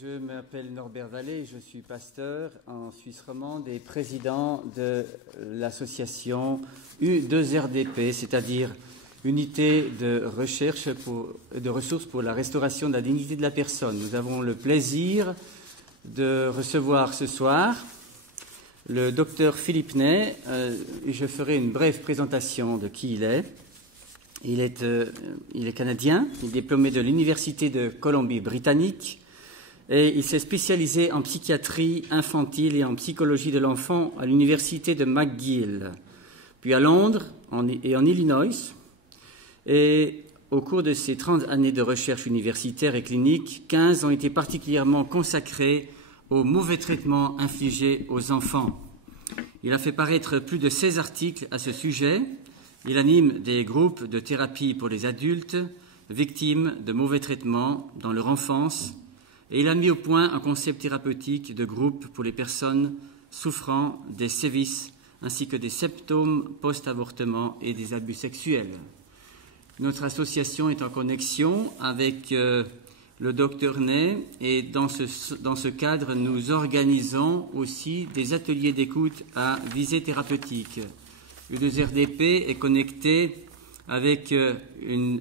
Je m'appelle Norbert Vallée, je suis pasteur en Suisse romande et président de l'association U2RDP, c'est-à-dire Unité de recherche de ressources pour la restauration de la dignité de la personne. Nous avons le plaisir de recevoir ce soir le docteur Philippe Ney. Je ferai une brève présentation de qui il est. Il est canadien, il est diplômé de l'Université de Colombie-Britannique et il s'est spécialisé en psychiatrie infantile et en psychologie de l'enfant à l'Université de McGill, puis à Londres et en Illinois. Et au cours de ces 30 années de recherche universitaire et clinique, 15 ont été particulièrement consacrés aux mauvais traitements infligés aux enfants. Il a fait paraître plus de 16 articles à ce sujet. Il anime des groupes de thérapie pour les adultes victimes de mauvais traitements dans leur enfance et il a mis au point un concept thérapeutique de groupe pour les personnes souffrant des sévices ainsi que des symptômes post-avortement et des abus sexuels. Notre association est en connexion avec le docteur Ney et dans ce cadre, nous organisons aussi des ateliers d'écoute à visée thérapeutique. U2RDP est connecté avec deux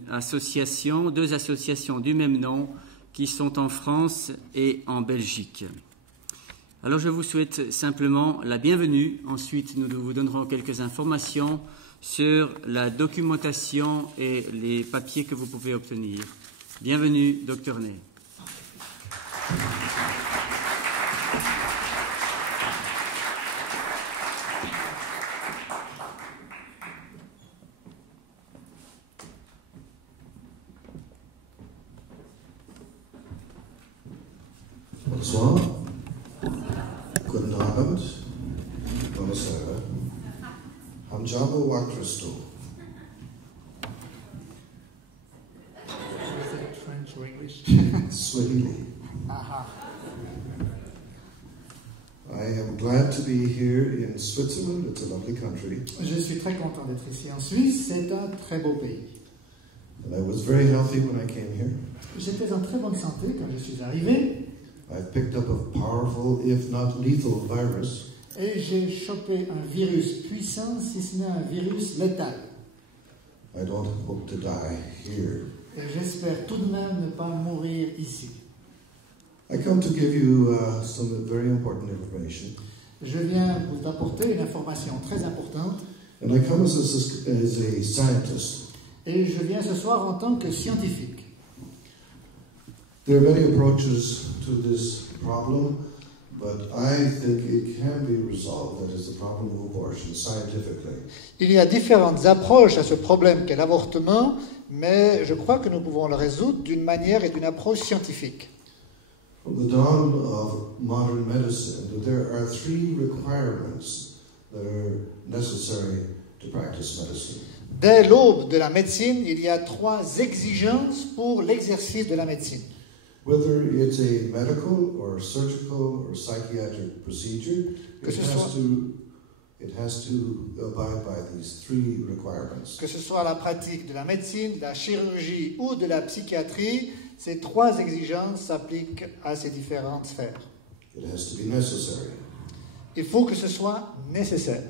associations du même nom qui sont en France et en Belgique. Alors je vous souhaite simplement la bienvenue. Ensuite, nous vous donnerons quelques informations sur la documentation et les papiers que vous pouvez obtenir. Bienvenue, Dr Ney. Bonsoir. Guten Abend. Buonasera. Hamjabo wa Christo. Is it French or English? Swahili. Aha. I am glad to be here in Switzerland. It's a lovely country. Je suis très content d'être ici en Suisse. C'est un très beau pays. And I was very healthy when I came here. J'étais en très bonne santé quand je suis arrivé. I've picked up a powerful, if not lethal, virus. Et j'ai chopé un virus puissant, si ce n'est un virus létal. I don't hope to die here. Et j'espère tout de même ne pas mourir ici. I come to give you some very important information. Je viens vous apporter une information très importante. And I come as a scientist. Et je viens ce soir en tant que scientifique. There are many approaches to this problem, but I think it can be resolved, that is the problem of abortion, scientifically. Il y a différentes approches à ce problème qu'est l'avortement, mais je crois que nous pouvons le résoudre d'une manière et d'une approche scientifique. From the dawn of modern medicine, there are 3 requirements that are necessary to practice medicine. Dès l'aube de la médecine, il y a 3 exigences pour l'exercice de la médecine. Whether it's a medical or surgical or psychiatric procedure, it has to abide by these 3 requirements. Que ce soit la pratique de la médecine, de la chirurgie ou de la psychiatrie, ces 3 exigences s'appliquent à ces différentes sphères. It has to be necessary. Il faut que ce soit nécessaire.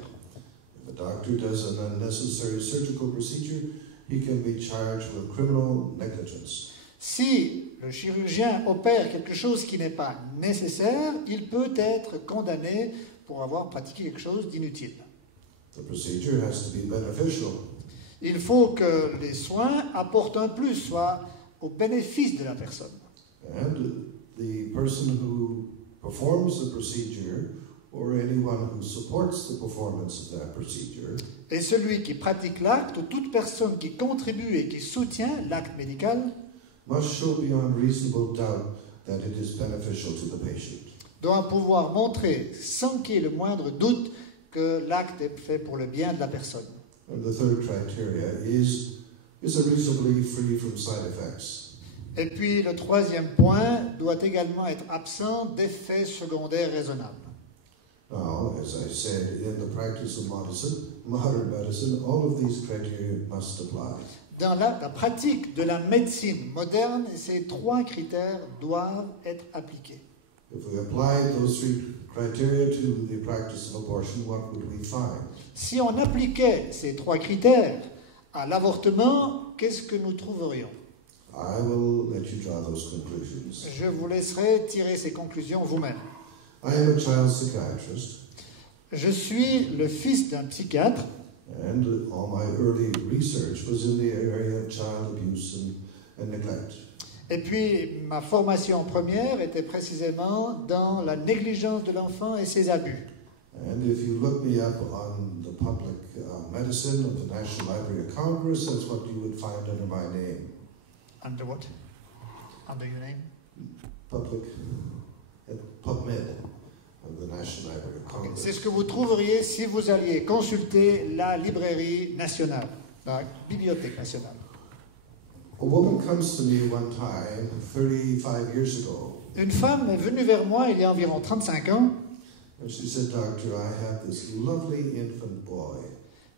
If a doctor does an unnecessary surgical procedure, he can be charged with criminal negligence. Si le chirurgien opère quelque chose qui n'est pas nécessaire, il peut être condamné pour avoir pratiqué quelque chose d'inutile. The procedure has to be beneficial. Il faut que les soins apportent un plus, soit au bénéfice de la personne. And the person who performs the procedure or anyone who supports the performance of that procedure Et celui qui pratique l'acte, ou toute personne qui contribue et qui soutient l'acte médical, must show beyond reasonable doubt that it is beneficial to the patient. doit pouvoir montrer, sans qu'il y ait le moindre doute, que l'acte est fait pour le bien de la personne. And the third criteria is it reasonably free from side effects? Et puis le 3e point doit également être absent d'effets secondaires raisonnables. Now, as I said, in the practice of modern medicine, all of these criteria must apply. dans la pratique de la médecine moderne, ces 3 critères doivent être appliqués. If we applied those 3 criteria to the practice of abortion, what would we find? Si on appliquait ces 3 critères à l'avortement, qu'est-ce que nous trouverions? I will let you draw those conclusions. Je vous laisserai tirer ces conclusions vous-même. I am a child psychiatrist, Je suis le fils d'un psychiatre and all my early research was in the area of child abuse and neglect. et puis ma formation première était précisément dans la négligence de l'enfant et ses abus. And if you look me up on the public medicine of the National Library of Congress, that's what you would find under my name. Under what? Under your name? Public, PubMed of the National Library of Congress. C'est ce que vous trouveriez si vous alliez consulter la librairie nationale, la bibliothèque nationale. A woman comes to me one time, 35 years ago, Une femme est venue vers moi il y a environ 35 ans and she said, "Doctor, I have this lovely infant boy.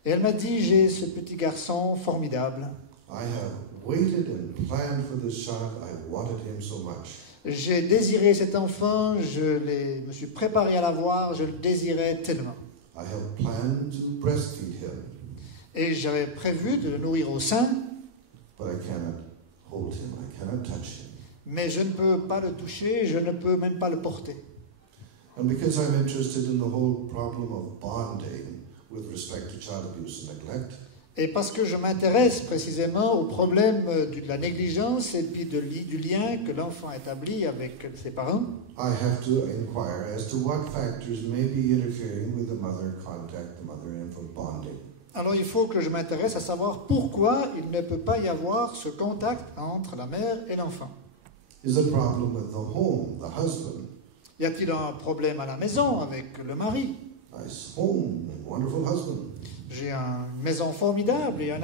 et elle m'a dit, j'ai ce petit garçon formidable. I have waited and planned for this child. I wanted him so much. J'ai désiré cet enfant, me suis préparé à l'avoir, je le désirais tellement. I have planned to breastfeed him, Et j'avais prévu de le nourrir au sein, but I cannot hold him. I cannot touch him. mais je ne peux pas le toucher, je ne peux même pas le porter. And because I'm interested in the whole problem of bonding with respect to child abuse and neglect, Et parce que je m'intéresse précisément au problème de la négligence et puis du lien que l'enfant établit avec ses parents, I have to inquire as to what factors may be interfering with the mother contact, the mother-infant bonding. alors il faut que je m'intéresse à savoir pourquoi il ne peut pas y avoir ce contact entre la mère et l'enfant. Is a problem with the home, the husband? Y a-t-il un problème à la maison avec le mari? Nice home and wonderful husband. J'ai une maison formidable et un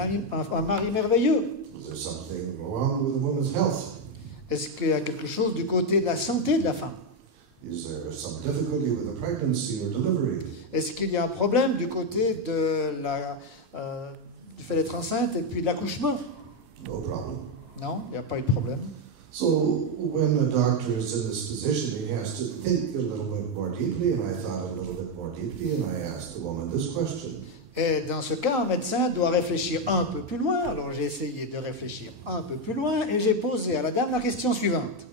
mari merveilleux. Is there something wrong with the woman's health? Est-ce qu'il y a quelque chose du côté de la santé de la femme? Is there some difficulty with the pregnancy or delivery? Est-ce qu'il y a un problème du côté du fait d'être enceinte et puis de l'accouchement? No problem. Non, il n'y a pas eu de problème. So when a doctor is in this position, he has to think a little bit more deeply, and I thought a little bit more deeply, and I asked the woman this question. Et dans ce cas, un médecin doit réfléchir un peu plus loin. Alors j'ai essayé de réfléchir un peu plus loin et j'ai posé à la dame la question suivante.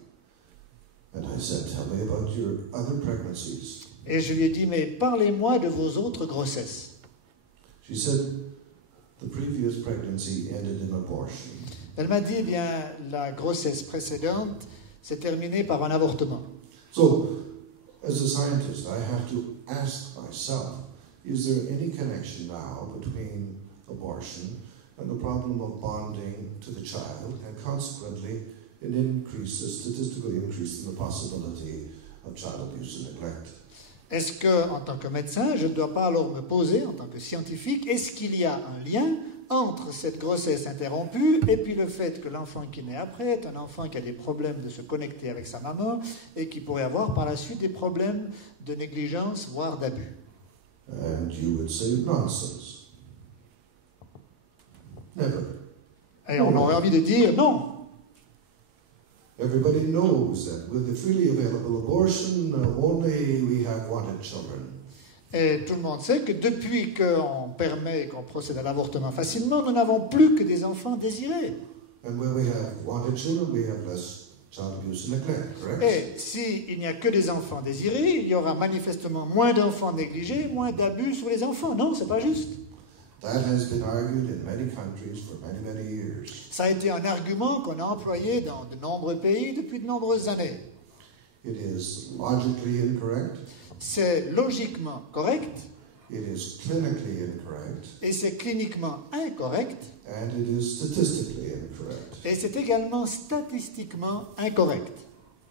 And I said, "Tell me about your other pregnancies." Et je lui ai dit, mais parlez-moi de vos autres grossesses. She said, "The previous pregnancy ended in abortion." Elle m'a dit, eh bien, la grossesse précédente s'est terminée par un avortement. So, as a scientist, I have to ask myself, is there any connection now between abortion and the problem of bonding to the child, and consequently an increase, a statistical increase in the possibility of child abuse and neglect? Est-ce que, en tant que médecin, je ne dois pas alors me poser, en tant que scientifique, est-ce qu'il y a un lien entre cette grossesse interrompue et puis le fait que l'enfant qui naît après est un enfant qui a des problèmes de se connecter avec sa maman et qui pourrait avoir par la suite des problèmes de négligence, voire d'abus? And you would say, nonsense. Never. Et on aurait envie de dire non. Everybody knows that with the freely available abortion, only we have wanted children. Et tout le monde sait que depuis qu'on permet et qu'on procède à l'avortement facilement, nous n'avons plus que des enfants désirés. And when we have wanted children, we have less child abuse and neglect, correct? Et s'il n'y a que des enfants désirés, il y aura manifestement moins d'enfants négligés, moins d'abus sur les enfants. Non, c'est pas juste. That has been argued in many countries for many, many years. Ça a été un argument qu'on a employé dans de nombreux pays depuis de nombreuses années. It is logically incorrect. C'est logiquement correct It is clinically incorrect. et c'est cliniquement incorrect And it is statistically incorrect. et c'est également statistiquement incorrect.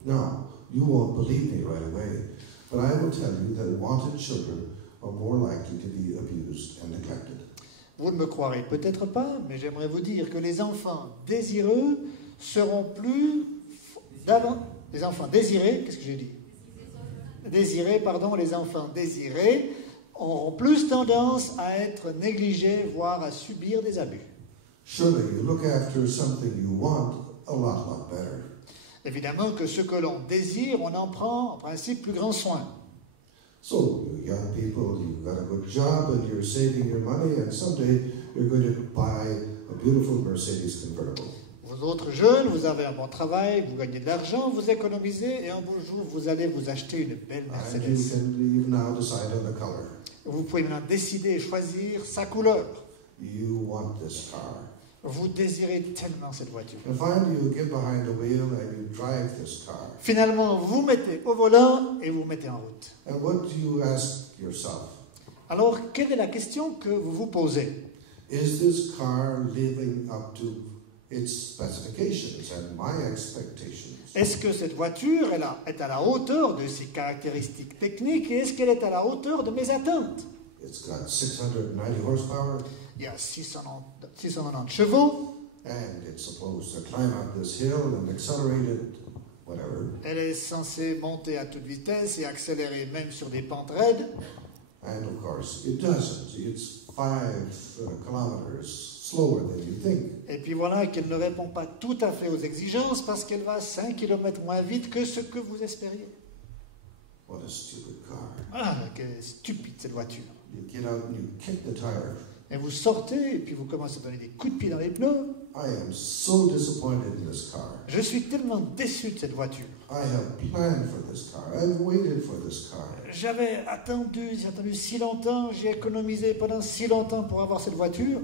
Now, you won't believe me right away, but I will tell you that wanted children are more likely to be abused and neglected. Vous ne me croirez peut-être pas, mais j'aimerais vous dire que les enfants désireux seront plus... Les enfants désirés, qu'est-ce que j'ai dit? Désirés, pardon, les enfants désirés auront plus tendance à être négligés, voire à subir des abus. surely you look after something you want a lot better. Évidemment que ce que l'on désire, on en prend en principe plus grand soin. So, you young people, you've got a good job and you're saving your money, and someday you're going to buy a beautiful Mercedes convertible. Vous autres jeunes, vous avez un bon travail, vous gagnez de l'argent, vous économisez, et un beau jour, vous allez vous acheter une belle And you Mercedes. can even now decide on the color. Vous pouvez maintenant décider et choisir sa couleur. You want this car. Vous désirez tellement cette voiture. And finally, you get behind the wheel and you drive this car. Finalement, vous mettez au volant et vous mettez en route. And what do you ask yourself? Alors, quelle est la question que vous vous posez? Is this car living up to its specifications and my expectations? Est-ce que cette voiture est à la hauteur de ses caractéristiques techniques et est-ce qu'elle est à la hauteur de mes attentes? It's got 690 horsepower, Il y a 690 chevaux, and it's supposed to climb up this hill and accelerate it, whatever. elle est censée monter à toute vitesse et accélérer même sur des pentes raides. And of course, it doesn't. It's 5 kilometers slower than you think. Et puis voilà qu'elle ne répond pas tout à fait aux exigences parce qu'elle va 5 km moins vite que ce que vous espériez. What a stupid car. Ah, quelle stupide cette voiture. You get out and you kick the tire. Et vous sortez et puis vous commencez à donner des coups de pied dans les pneus. I am so disappointed in this car. Je suis tellement déçu de cette voiture. I have planned for this car. I've waited for this car. J'ai attendu si longtemps, j'ai économisé pendant si longtemps pour avoir cette voiture.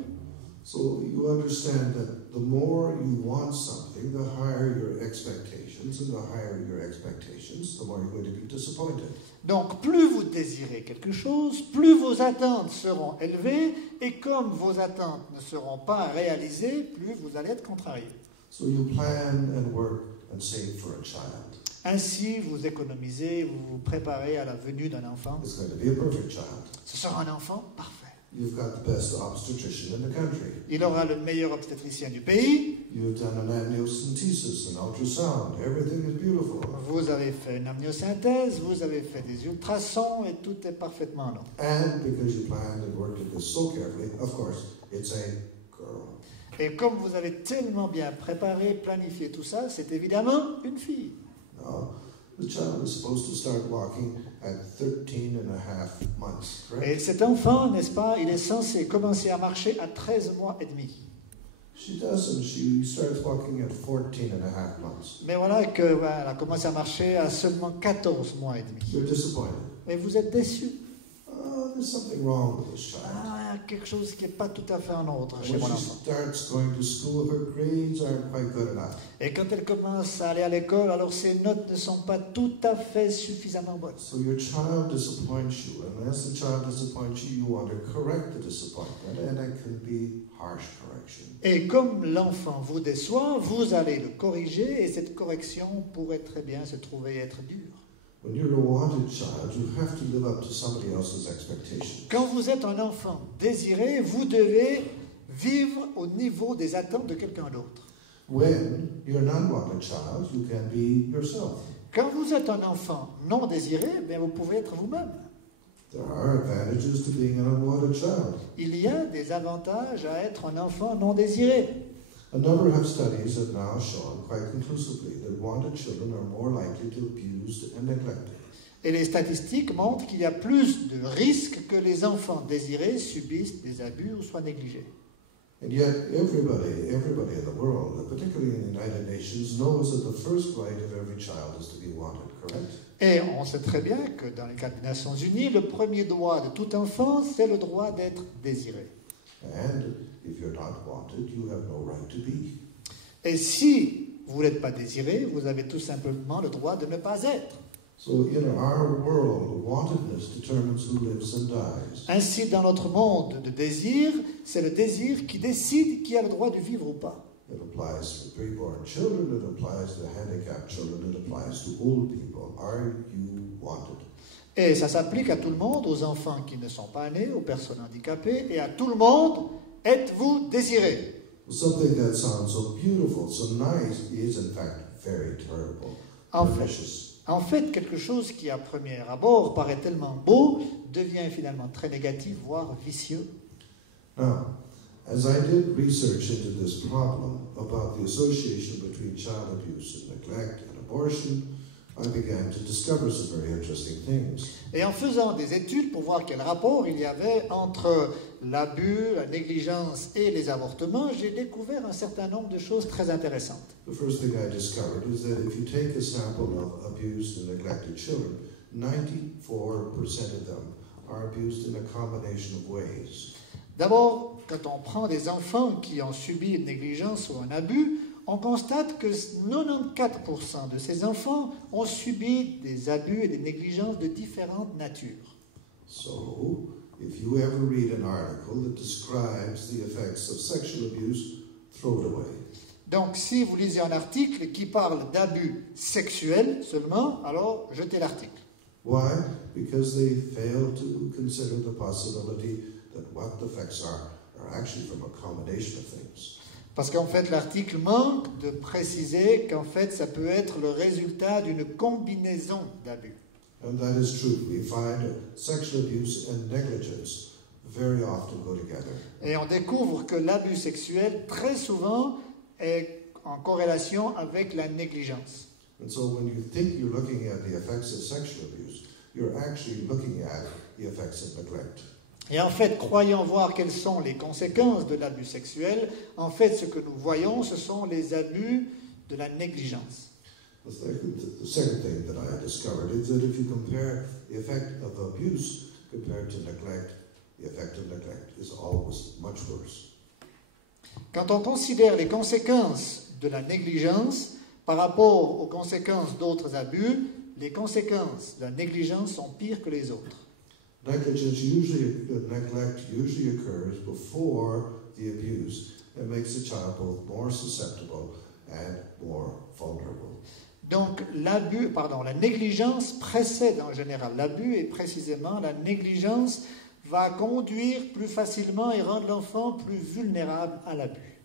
So you understand that the more you want something, the higher your expectations, and the higher your expectations, the more you're going to be disappointed. Donc plus vous désirez quelque chose, plus vos attentes seront élevées, et comme vos attentes ne seront pas réalisées, plus vous allez être contrarié. So you plan and work and save for a child. Ainsi, vous économisez, vous vous préparez à la venue d'un enfant. It's going to be a perfect child. Ce sera un enfant parfait. You've got the best obstetrician in the country. Il aura le meilleur obstétricien du pays. You've done an amniocentesis, an ultrasound. Everything is beautiful. Vous avez fait une amniosynthèse, vous avez fait des ultrasons et tout est parfaitement en ordre. And because you planned and worked at this so carefully, of course, it's a girl. Et comme vous avez tellement bien préparé, planifié tout ça, c'est évidemment une fille. Now, the child is supposed to start walking at 13 and a half months, Et correct? cet enfant, n'est-ce pas, il est censé commencer à marcher à 13 mois et demi. She doesn't. She starts walking at 14 and a half months. Mais voilà qu'elle a commencé à marcher à seulement 14 mois et demi. You're disappointed. Et vous êtes déçu. There's something wrong with this child. Ah, quelque chose qui n'est pas tout à fait en ordre chez When mon she enfant. starts going to school, her grades aren't quite good enough. Et quand elle commence à aller à l'école, alors ses notes ne sont pas tout à fait suffisamment bonnes. So your child disappoints you, and as the child disappoints you, you want to correct the disappointment, and it can be harsh correction. Et comme l'enfant vous déçoit, vous allez le corriger et cette correction pourrait très bien se trouver être dure. When you're a wanted child, you have to live up to somebody else's expectations. Quand vous êtes un enfant désiré, vous devez vivre au niveau des attentes de quelqu'un d'autre. When you're an unwanted child, you can be yourself. Quand vous êtes un enfant non désiré, bien vous pouvez être vous-même. There are advantages to being an unwanted child. Il y a des avantages à être un enfant non désiré. A number of studies have now shown quite conclusively that wanted children are more likely to be abused and neglected. Et les statistiques montrent qu'il y a plus de risques que les enfants désirés subissent des abus ou soient négligés. And yet, everybody in the world, particularly in the United Nations, knows that the first right of every child is to be wanted, correct? Et on sait très bien que dans le cadre des Nations Unies, le premier droit de tout enfant, c'est le droit d'être désiré. And if you're not wanted, you have no right to be. Et si vous n'êtes pas désiré, vous avez tout simplement le droit de ne pas être. So in our world, wantedness determines who lives and dies. Ainsi, dans notre monde de désir, c'est le désir qui décide qui a le droit de vivre ou pas. It applies to preborn children, it applies to handicapped children, it applies to old people. Are you wanted? Et ça s'applique à tout le monde, aux enfants qui ne sont pas nés, aux personnes handicapées, et à tout le monde. Êtes-vous désiré? Something that sounds so beautiful, so nice, is in fact very terrible, vicious. En fait, quelque chose qui, à premier abord, paraît tellement beau, devient finalement très négatif, voire vicieux. Now, As I did research into this problem about the association between child abuse and neglect and abortion, I began to discover some very interesting things. Et en faisant des études pour voir quel rapport il y avait entre l'abus, la négligence et les avortements, j'ai découvert un certain nombre de choses très intéressantes. The first thing I discovered is that if you take a sample of abused and neglected children, 94% of them are abused in a combination of ways. D'abord, quand on prend des enfants qui ont subi une négligence ou un abus, on constate que 94% de ces enfants ont subi des abus et des négligences de différentes natures. So, if you ever read an article that describes the effects of sexual abuse, throw it away. Donc, si vous lisez un article qui parle d'abus sexuels seulement, alors jetez l'article. Why? Because they fail to consider the possibility that what the effects are actually from a combination of things. Parce qu'en fait, l'article manque de préciser qu'en fait, ça peut être le résultat d'une combinaison d'abus. And that is true. We find sexual abuse and negligence very often go together. Et on découvre que l'abus sexuel, très souvent, est en corrélation avec la négligence. And so when you think you're looking at the effects of sexual abuse, you're actually looking at the effects of neglect. Et en fait, croyant voir quelles sont les conséquences de l'abus sexuel, en fait, ce que nous voyons, ce sont les abus de la négligence. The second thing that I discovered is that if you compare the effect of abuse compared to neglect, the effect of neglect is always much worse. Quand on considère les conséquences de la négligence par rapport aux conséquences d'autres abus, les conséquences de la négligence sont pires que les autres. Neglect usually occurs before the abuse and makes the child both more susceptible and more vulnerable. Donc la négligence précède en général l'abus et précisément la négligence va conduire plus facilement et rendre l'enfant plus vulnérable à l'abus.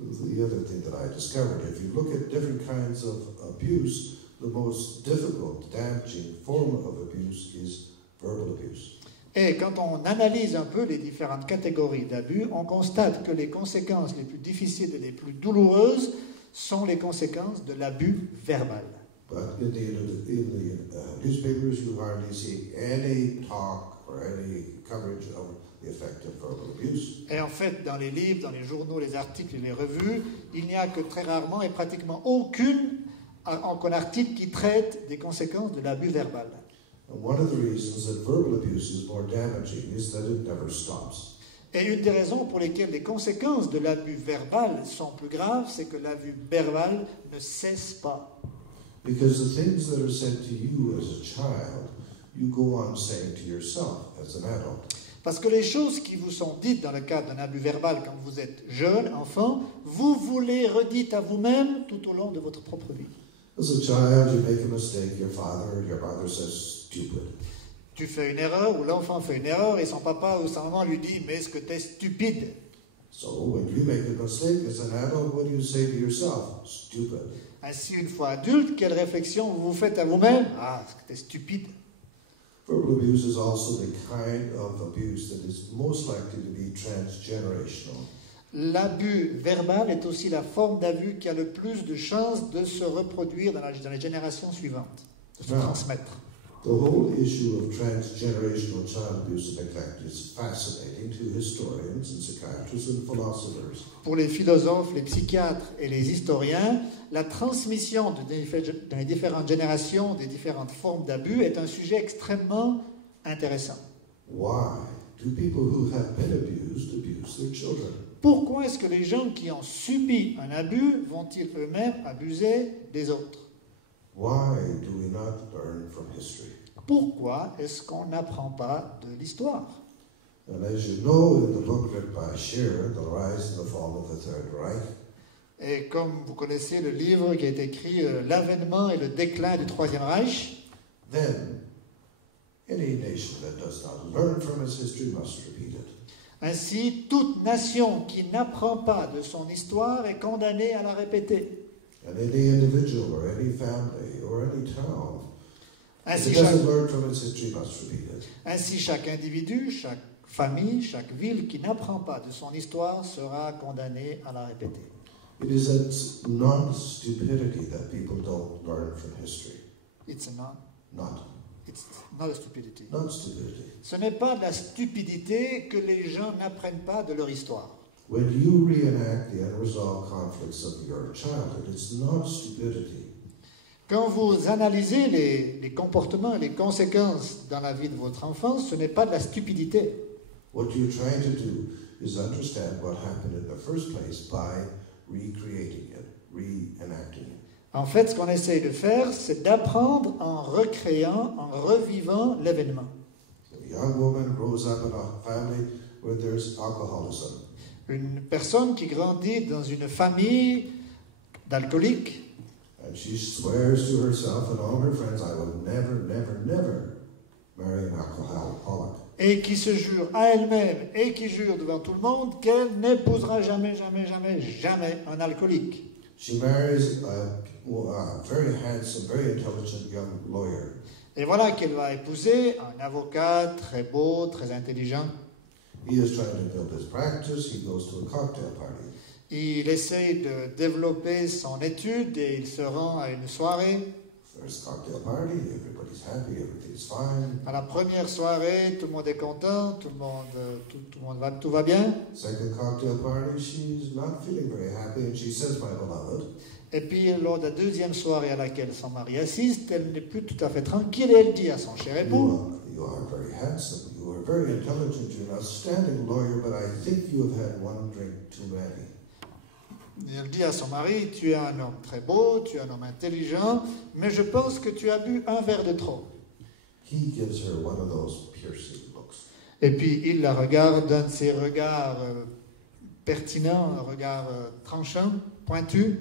The other thing that I discovered, if you look at different kinds of abuse, the most difficult, damaging form of abuse is verbal abuse. Et quand on analyse un peu les différentes catégories d'abus, on constate que les conséquences les plus difficiles et les plus douloureuses sont les conséquences de l'abus verbal. But in the newspapers, you hardly see any talk or any coverage of the effect of verbal abuse. Et en fait, dans les livres, dans les journaux, les articles et les revues, il n'y a que très rarement et pratiquement aucun article qui traite des conséquences de l'abus verbal. And one of the reasons that verbal abuse is more damaging is that it never stops. Et une des raisons pour lesquelles les conséquences de l'abus verbal sont plus graves, c'est que l'abus verbal ne cesse pas. Because the things that are said to you as a child, you go on saying to yourself as an adult. Parce que les choses qui vous sont dites dans le cadre d'un abus verbal quand vous êtes jeune, enfant, vous les redites à vous-même tout au long de votre propre vie. As a child, you make a mistake, your father or your mother says, stupid. Tu fais une erreur, ou l'enfant fait une erreur, et son papa ou sa maman lui dit « Mais est-ce que tu es stupide ?» So when you make a mistake as an adult, what do you say to yourself? Stupid. Ainsi, une fois adulte, quelle réflexion vous vous faites à vous-même? « Ah, est-ce que tu es stupide ?» Verbal abuse is also the kind of abuse that is most likely to be transgenerational. L'abus verbal est aussi la forme d'abus qui a le plus de chances de se reproduire dans les générations suivantes, de se transmettre. The whole issue of transgenerational child abuse and neglect is fascinating to historians and psychiatrists and philosophers. Pour les philosophes, les psychiatres et les historiens, la transmission dans les différentes générations des différentes formes d'abus est un sujet extrêmement intéressant. Why do people who have been abused abuse their children? Pourquoi est-ce que les gens qui ont subi un abus vont-ils eux-mêmes abuser des autres? Why do we not learn from history? Pourquoi est-ce qu'on n'apprend pas de l'histoire? And as you know, in the book written by Scherer, The Rise and the Fall of the Third Reich, et comme vous connaissez le livre qui a été écrit L'avènement et le déclin du Troisième Reich, then any nation that does not learn from its history must repeat it. ainsi, toute nation qui n'apprend pas de son histoire est condamnée à la répéter. And any individual or any family or any town, if Ainsi it doesn't learn from its history, must repeat it. chaque individu, chaque famille, chaque ville qui n'apprend pas de son histoire sera condamnée à la répéter. It is that non-stupidity that people don't learn from history. It's not a stupidity. Not stupidity. Ce n'est pas de la stupidité que les gens n'apprennent pas de leur histoire. When you reenact the unresolved conflicts of your childhood, it's not stupidity. Quand vous analysez les comportements et les conséquences dans la vie de votre enfance, ce n'est pas de la stupidité. What you're trying to do is understand what happened in the first place by recreating it, reenacting it. En fait, ce qu'on essaye de faire, c'est d'apprendre en recréant, en revivant l'événement. A young woman grows up in a family where there's alcoholism. Une personne qui grandit dans une famille d'alcooliques, And she swears to herself and all her friends, I will never, never, never marry an alcoholic. et qui se jure à elle-même et qui jure devant tout le monde qu'elle n'épousera jamais, jamais, jamais, jamais un alcoolique. She marries a very handsome, very intelligent young lawyer. Et voilà qu'elle va épouser un avocat très beau, très intelligent. He is trying to build his practice. He goes to a cocktail party. Il essaye de développer son étude et il se rend à une soirée. First cocktail party, everybody's happy, everything's fine. À la première soirée, tout le monde est content, tout va bien. Second cocktail party, she's not feeling very happy, and she says, my beloved. Et puis, lors de la deuxième soirée à laquelle son mari assiste, elle n'est plus tout à fait tranquille et elle dit à son cher époux, You are very handsome, you are very intelligent, you're an outstanding lawyer, but I think you have had one drink too many. et elle dit à son mari, tu es un homme très beau, tu es un homme intelligent, mais je pense que tu as bu un verre de trop. He gives her one of those piercing looks. Et puis, il la regarde d'un de ses regards pertinents, un regard tranchant, pointu.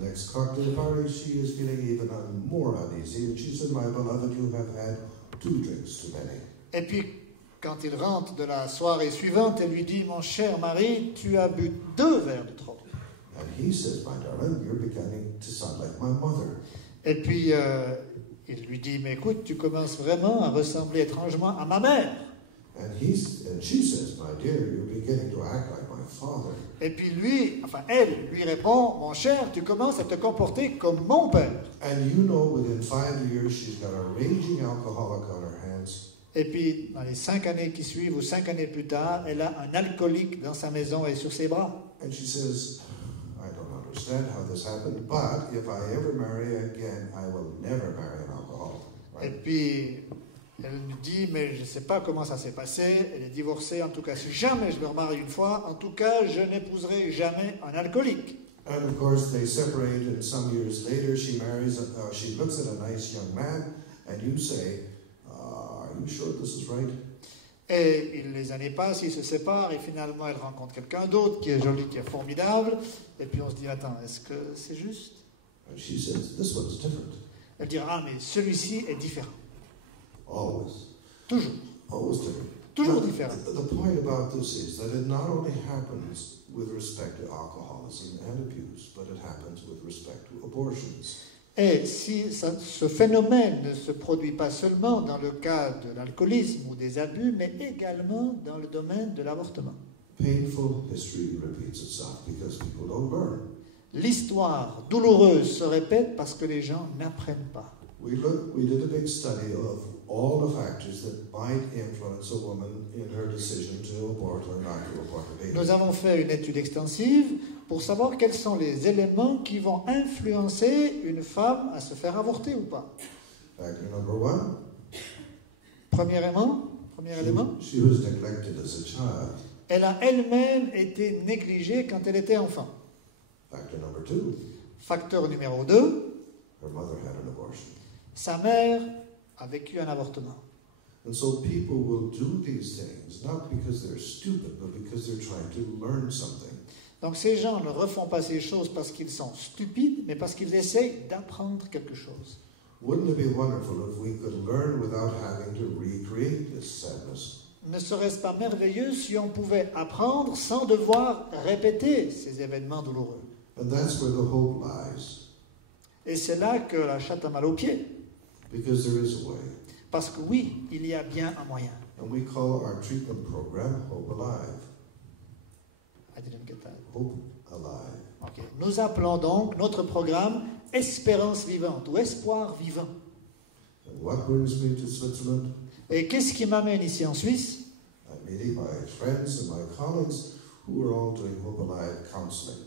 Next cocktail party, she is feeling even more uneasy, and she said, my beloved, you have had 2 drinks too many. Et puis, quand il rentre de la soirée suivante, elle lui dit, mon cher mari, tu as bu 2 verres de trop. And he says, my darling, you're beginning to sound like my mother. Et puis, il lui dit, mais écoute, tu commences vraiment à ressembler étrangement à ma mère. And she says, my dear, you're beginning to act like my father. Et puis elle lui répond, mon cher, tu commences à te comporter comme mon père. And you know, within 5 years, she's got a raging alcoholic on her hands. Et puis, dans les 5 années qui suivent, ou 5 années plus tard, elle a un alcoolique dans sa maison et sur ses bras. And she says, I don't understand how this happened, but if I ever marry again, I will never marry an alcoholic. Et Right? puis, elle lui dit, mais je ne sais pas comment ça s'est passé, elle est divorcée, en tout cas, si jamais je me remarie une fois, en tout cas, je n'épouserai jamais un alcoolique. And of course, they separate, and some years later, she marries, she looks at a nice young man, and you say, are you sure this is right? Et les années passent, ils se séparent, et finalement, elle rencontre quelqu'un d'autre qui est joli, qui est formidable, et puis on se dit, attends, est-ce que c'est juste? And she says, this one's different. Elle dira, ah, mais celui-ci est différent. Always. Toujours. Always different. Toujours Now, différent. the point about this is that it not only happens with respect to alcoholism and abuse, but it happens with respect to abortions. Et si ce phénomène ne se produit pas seulement dans le cas de l'alcoolisme ou des abus, mais également dans le domaine de l'avortement. Painful history repeats itself because people don't learn. L'histoire douloureuse se répète parce que les gens n'apprennent pas. We did a big study of all the factors that might influence a woman in her decision to abort or not to abort a baby. Nous avons fait une étude extensive pour savoir quels sont les éléments qui vont influencer une femme à se faire avorter ou pas. Factor number 1, Premier élément, she was neglected as a child. elle a elle-même été négligée quand elle était enfant. Factor number 2, Facteur numéro 2, her mother had an abortion. sa mère a vécu un avortement. And so people will do these things not because they're stupid, but because they're trying to learn something. Donc ces gens ne refont pas ces choses parce qu'ils sont stupides, mais parce qu'ils essayent d'apprendre quelque chose. Wouldn't it be wonderful if we could learn without having to recreate this sadness? Ne serait-ce pas merveilleux si on pouvait apprendre sans devoir répéter ces événements douloureux? And that's where the hope lies, Et c'est là que la chatte a mal aux pieds. because there is a way. Parce que oui, il y a bien un moyen. And we call our treatment program Hope Alive. I didn't get that. Hope Alive. Ok. Nous appelons donc notre programme Espérance vivante ou Espoir vivant. And what brings me to Switzerland? Et qu'est-ce qui m'amène ici en Suisse? I'm meeting my friends and my colleagues who are all doing Hope Alive counseling.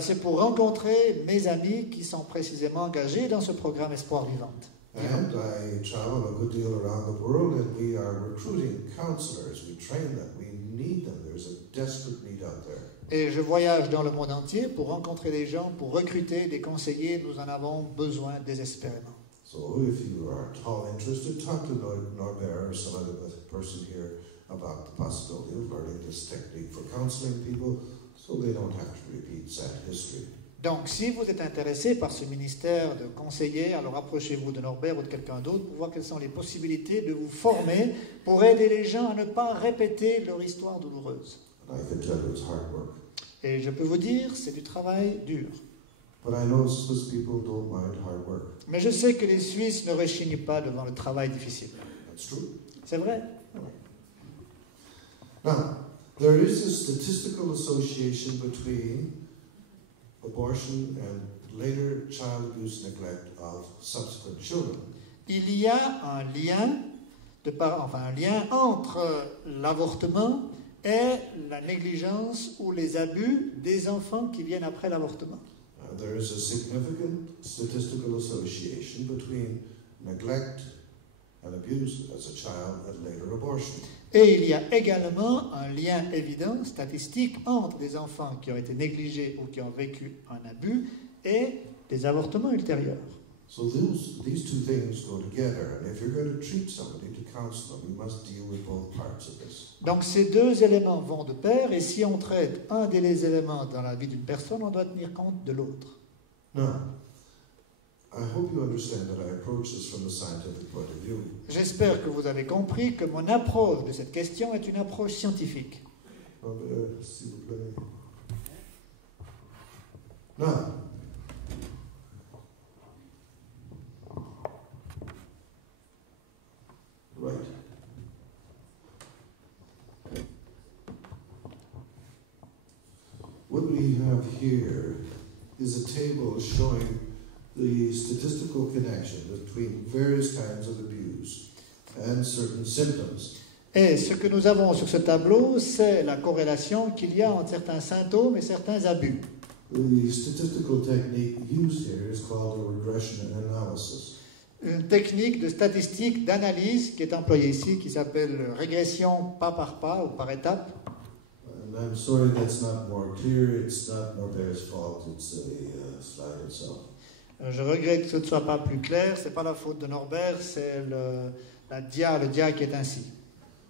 C'est pour rencontrer mes amis qui sont précisément engagés dans ce programme Espoir vivante. And I travel a good deal around the world, and we are recruiting counselors. We train them. We need them. There's a desperate need out there. Et je voyage dans le monde entier pour rencontrer des gens, pour recruter des conseillers. Nous en avons besoin désespérément. So if you are at all interested, talk to Norbert or some other person here about the possibility of learning this technique for counseling people so they don't have to repeat sad history. Donc, si vous êtes intéressé par ce ministère de conseiller, alors approchez-vous de Norbert ou de quelqu'un d'autre pour voir quelles sont les possibilités de vous former pour aider les gens à ne pas répéter leur histoire douloureuse. And I can tell you it's hard work. Et je peux vous dire, c'est du travail dur. But I know Swiss people don't mind hard work. Mais je sais que les Suisses ne rechignent pas devant le travail difficile. That's true. C'est vrai? Now, there is a statistical association between abortion and later child abuse neglect of subsequent children. Il y a un lien, un lien entre l'avortement et la négligence ou les abus des enfants qui viennent après l'avortement. There is a significant statistical association between neglect and abuse as a child and later abortion. Et il y a également un lien évident, statistique, entre des enfants qui ont été négligés ou qui ont vécu un abus et des avortements ultérieurs. So these two things go together, and if you're going to treat somebody, to counsel them, you must deal with both parts of this. Donc ces deux éléments vont de pair, et si on traite un des éléments dans la vie d'une personne, on doit tenir compte de l'autre. Now, I hope you understand that I approach this from a scientific point of view. J'espère que vous avez compris que mon approche de cette question est une approche scientifique. S'il vous plaît. Now, right. What we have here is a table showing the statistical connection between various kinds of abuse and certain symptoms. Et ce que nous avons sur ce tableau, c'est la corrélation qu'il y a entre certains symptômes et certains abus. The statistical technique used here is called a regression analysis. Une technique de statistique, d'analyse qui est employée ici, qui s'appelle régression pas par pas ou par étape. And I'm sorry that's not more clear. It's not Norbert's fault. It's the slide itself. Je regrette que ce ne soit pas plus clair. C'est pas la faute de Norbert, c'est le dia qui est ainsi.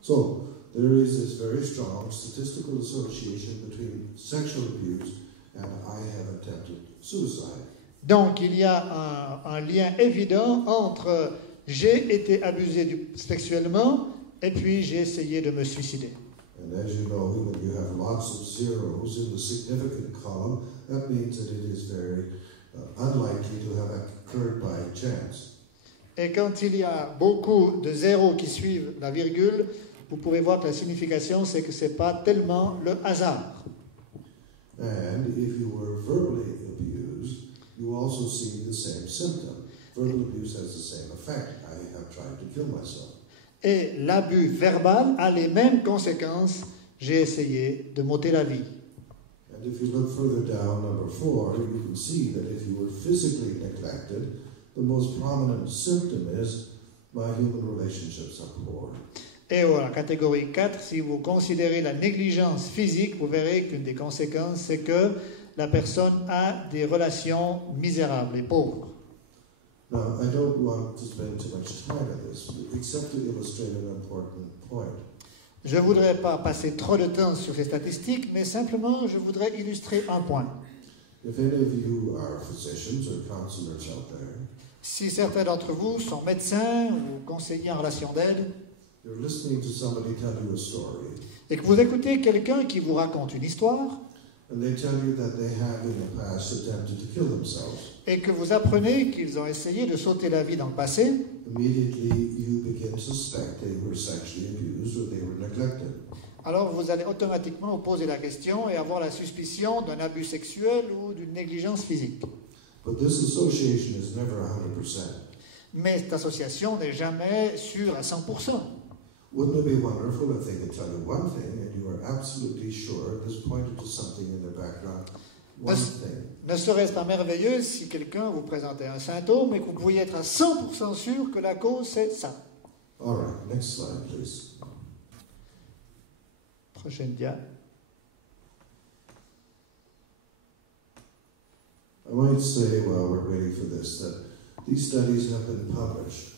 So there is this very strong statistical association between sexual abuse and I have attempted suicide. Donc il y a un lien évident entre j'ai été abusé sexuellement et puis j'ai essayé de me suicider. And as you know, when you have lots of zeros in the significant column, that means that it is very unlikely to have occurred by chance. Et quand il y a beaucoup de zéros qui suivent la virgule, vous pouvez voir que la signification, c'est que ce n'est pas tellement le hasard. And if you were verbally abused, you also see the same symptom. Verbal abuse has the same effect. I have tried to kill myself. Et l'abus verbal a les mêmes conséquences. J'ai essayé de m'ôter la vie. And if you look further down, number 4, you can see that if you were physically neglected, the most prominent symptom is my human relationships are poor. Et la catégorie 4, si vous considérez la négligence physique, vous verrez qu'une des conséquences, c'est que la personne a des relations misérables et pauvres. Now, I don't want to spend too much time on this, except to illustrate an important point. Je ne voudrais pas passer trop de temps sur ces statistiques, mais simplement, je voudrais illustrer un point. If any of you are physicians or counselors out there, Si certains d'entre vous sont médecins ou conseillers en relation d'aide, you're listening to somebody tell you a story, et que vous écoutez quelqu'un qui vous raconte une histoire, and they tell you that they have in the past attempted to kill themselves, et que vous apprenez qu'ils ont essayé de sauter la vie dans le passé, immediately you begin to suspect they were sexually abused or they were neglected. alors vous allez automatiquement vous poser la question et avoir la suspicion d'un abus sexuel ou d'une négligence physique. But this association is never 100%. Mais cette association n'est jamais sûre à 100%. Wouldn't it be wonderful if they could tell you one thing and you were absolutely sure this pointed to something in their background? One thing. Ne serait-ce pas merveilleux si quelqu'un vous présentait un symptôme et que vous pouviez être à 100% sûr que la cause c'est ça? All right, next slide, please. Prochaine dia. I might say while we're waiting for this that these studies have been published.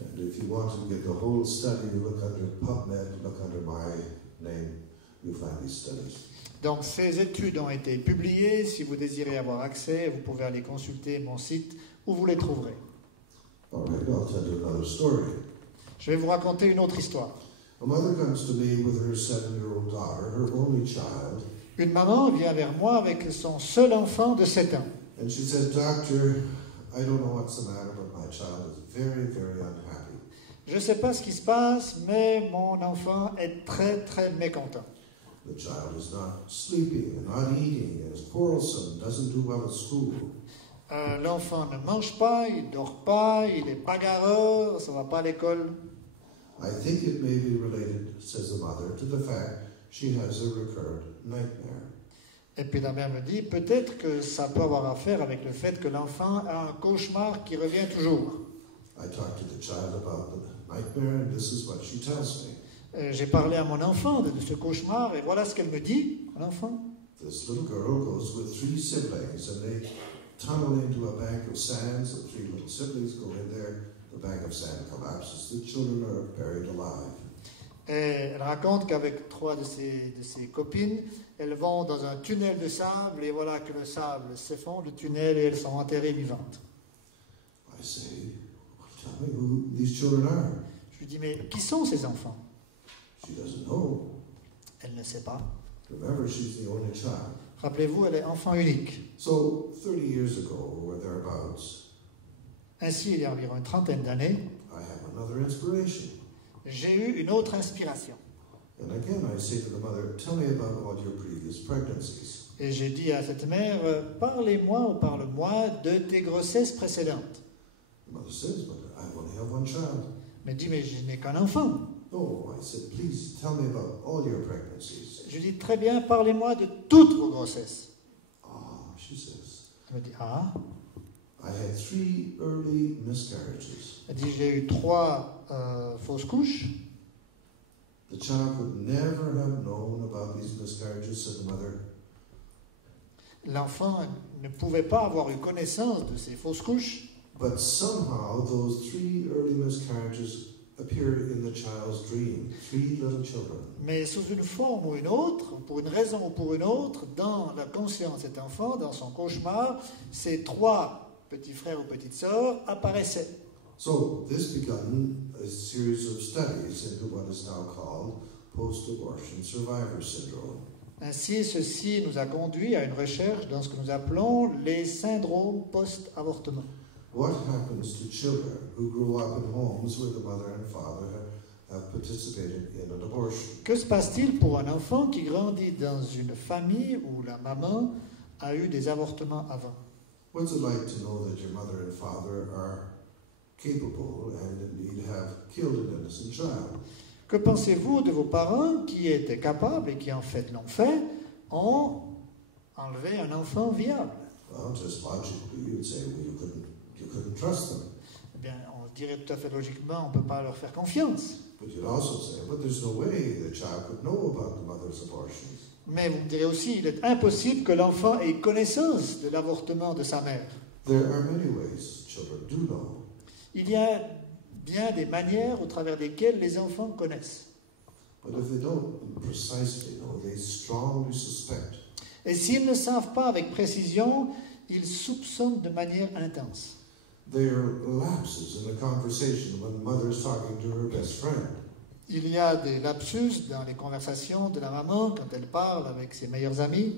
And if you want to get the whole study, you look under PubMed, look under my name, you'll find these studies. Donc ces études ont été publiées. Si vous désirez avoir accès, vous pouvez aller consulter mon site où vous les trouverez. All right, I'll tell you another story. Je vais vous raconter une autre histoire. A mother comes to me with her 7-year-old daughter, her only child, Une maman vient vers moi avec son seul enfant de 7 ans. and she says, Doctor, I don't know what's the matter, but my child is very, very unhappy. Je ne sais pas ce qui se passe, mais mon enfant est très très mécontent. The child is not sleeping and not eating, and is quarrelsome, doesn't do well at school. L'enfant ne mange pas, il ne dort pas, il est bagarreur, ça ne va pas à l'école. I think it may be related, says the mother, to the fact she has a recurrent nightmare. Et puis la mère me dit, peut-être que ça peut avoir à faire avec le fait que l'enfant a un cauchemar qui revient toujours. I talked to the child about the nightmare, and this is what she tells me. J'ai parlé à mon enfant de ce cauchemar et voilà ce qu'elle me dit, mon enfant. This little girl goes with 3 siblings, and they tunnel into a bank of sand. So 3 little siblings go in there. The bank of sand collapses. The children are buried alive. Et elle raconte qu'avec 3 de ses copines, elles vont dans un tunnel de sable et voilà que le sable s'effondre, le tunnel, et elles sont enterrées vivantes. I say, tell me who these children are. Je lui dis, mais qui sont ces enfants? She doesn't know. Elle ne sait pas. Remember, she's the only child. Rappelez-vous, elle est enfant unique. So 30 years ago, or thereabouts, Ainsi, il y a environ une trentaine d'années, I have another inspiration. j'ai eu une autre inspiration. And again, I say to the mother, tell me about all your previous pregnancies. Et j'ai dit à cette mère, parlez-moi ou parle-moi de tes grossesses précédentes. The mother says, but I only have one child. Elle me dit, mais je n'ai qu'un enfant. No, I said, please tell me about all your pregnancies. Je dis, très bien, parlez-moi de toutes vos grossesses. Ah, she says, Elle me dit, ah. I had 3 early miscarriages. Elle dit, j'ai eu 3 fausses couches. The child could never have known about these miscarriages, said the mother. L'enfant ne pouvait pas avoir eu connaissance de ces fausses couches. But somehow those 3 early miscarriages appeared in the child's dream. 3 little children. Mais sous une forme ou une autre, pour une raison ou pour une autre, dans la conscience de cet enfant, dans son cauchemar, ces 3 petits frères ou petites sœurs apparaissaient. So this began a series of studies into what is now called post-abortion survivor syndrome. Ainsi, ceci nous a conduit à une recherche dans ce que nous appelons les syndromes post-avortement. What happens to children who grow up in homes where the mother and father have participated in an abortion? Que se passe-t-il pour un enfant qui grandit dans une famille où la maman a eu des avortements avant? What's it like to know that your mother and father are capable and indeed have killed an innocent child? Que pensez-vous de vos parents qui étaient capables et qui en fait l'ont fait, ont enlevé un enfant viable? Well, just logically, you'd say, well, you couldn't trust them. Eh bien, on dirait tout à fait logiquement, on ne peut pas leur faire confiance. But you'd also say, but there's no way the child could know about the mother's abortions. Mais vous me direz aussi, il est impossible que l'enfant ait connaissance de l'avortement de sa mère. There are many ways children do know. Il y a bien des manières au travers desquelles les enfants connaissent. But if they don't precisely know, they strongly suspect. Et s'ils ne savent pas avec précision, ils soupçonnent de manière intense. There are lapses in the conversation when mother is talking to her best friend. Il y a des lapsus dans les conversations de la maman quand elle parle avec ses meilleurs amis.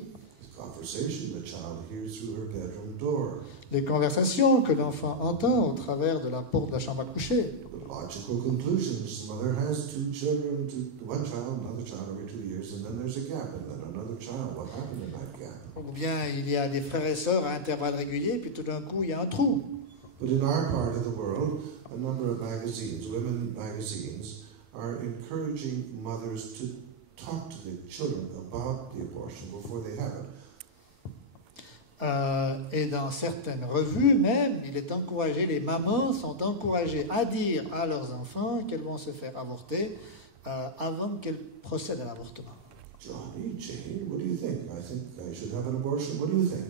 conversation the child hears through her bedroom door. Les conversations que l'enfant entend au travers de la porte de la chambre à coucher. The logical conclusions. The mother has two children, one child, another child every 2 years, and then there's a gap, and then another child. What happened in that gap? Ou bien il y a des frères et sœurs à intervalles réguliers, puis tout d'un coup il y a un trou. But in our part of the world, a number of magazines, women magazines, are encouraging mothers to talk to their children about the abortion before they have it. Et dans certaines revues même, il est encouragé, les mamans sont encouragées à dire à leurs enfants qu'elles vont se faire avorter avant qu'elles procèdent à l'avortement. Johnny, Jane, what do you think? I think I should have an abortion. What do you think?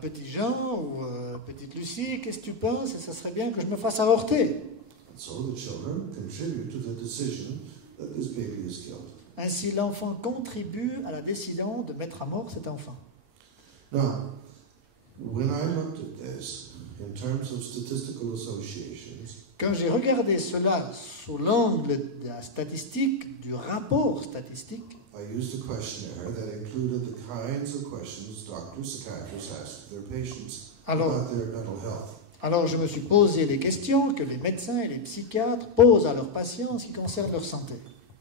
Petit Jean ou petite Lucie, qu'est-ce que tu penses? Ça serait bien que je me fasse avorter. And so the children contribute to the decision that this baby is killed. Ainsi, l'enfant contribue à la décision de mettre à mort cet enfant. Now, when I looked at this in terms of statistical associations, Quand j'ai regardé cela sous l'angle de la statistique, du rapport statistique, I used a questionnaire that included the kinds of questions doctors, psychiatrists ask their patients about their mental health. Alors je me suis posé les questions que les médecins et les psychiatres posent à leurs patients en ce qui concerne leur santé.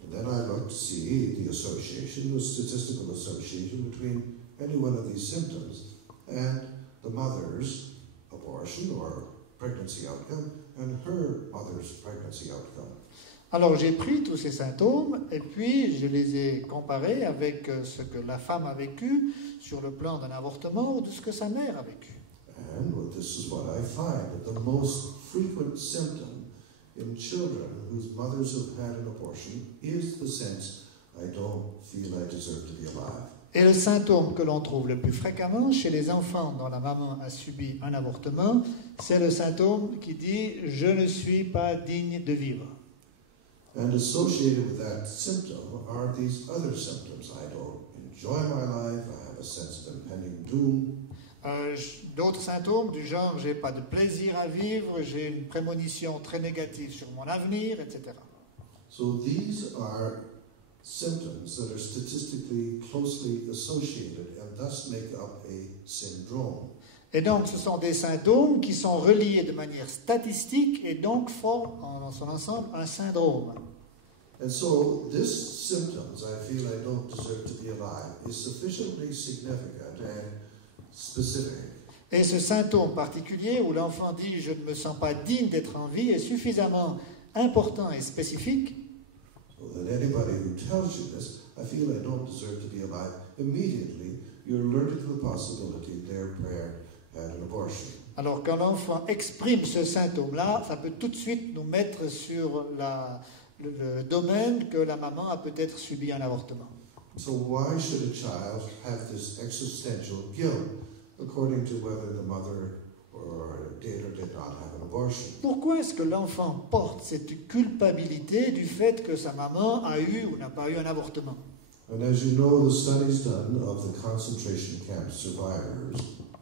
And then I looked to see the association, the statistical association between any one of these symptoms and the mother's abortion or pregnancy outcome and her mother's pregnancy outcome. Alors j'ai pris tous ces symptômes et puis je les ai comparés avec ce que la femme a vécu sur le plan d'un avortement ou de ce que sa mère a vécu. And this is what I find, that the most frequent symptom in children whose mothers have had an abortion is the sense, I don't feel I deserve to be alive. Et le symptôme que l'on trouve le plus fréquemment chez les enfants dont la maman a subi un avortement, c'est le symptôme qui dit « je ne suis pas digne de vivre ». And associated with that symptom are these other symptoms. I don't enjoy my life, I have a sense of impending doom. D'autres symptômes du genre « j'ai pas de plaisir à vivre, j'ai une prémonition très négative sur mon avenir, etc. » So these are symptoms that are statistically closely associated and thus make up a syndrome. Et donc, ce sont des symptômes qui sont reliés de manière statistique et donc forment en son ensemble un syndrome. And so, this symptoms, I feel I don't deserve to be alive, is sufficiently significant and specific. Et ce symptôme particulier où l'enfant dit « je ne me sens pas digne d'être en vie » est suffisamment important et spécifique. So that anybody who tells you this, I feel I don't deserve to be alive, immediately you're alerted to the possibility their prayer had an abortion. Alors quand l'enfant exprime ce symptôme-là, ça peut tout de suite nous mettre sur le domaine que la maman a peut-être subi un avortement. So why should a child have this existential guilt, according to whether the mother did or did not have an abortion? Pourquoi est-ce que l'enfant porte cette culpabilité du fait que sa maman a eu ou n'a pas eu un avortement? And as you know, the studies done of the concentration camp survivors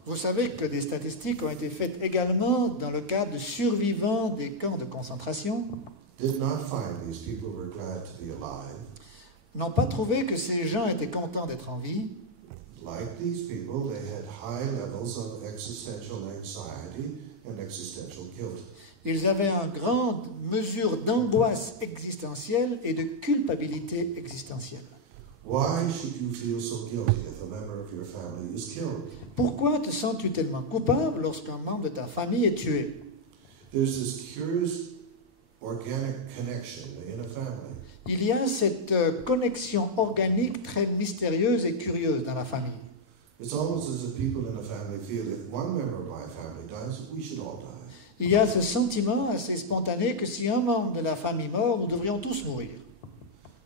Vous savez que des statistiques ont été faites également dans le cadre de survivants des camps de concentration. did not find these people were glad to be alive. N'ont pas trouvé que ces gens étaient contents d'être en vie. Like these people, they had high levels of existential anxiety and existential guilt. Ils avaient une grande mesure d'angoisse existentielle et de culpabilité existentielle. Why should you feel so guilty if a member of your family is killed? Pourquoi te sens-tu tellement coupable lorsqu'un membre de ta famille est tué? There's this curious organic connection in a family. Il y a cette connexion organique très mystérieuse et curieuse dans la famille. It's almost as if people in a family feel if one member of my family dies, we should all die. Il y a ce sentiment assez spontané que si un membre de la famille meurt, nous devrions tous mourir.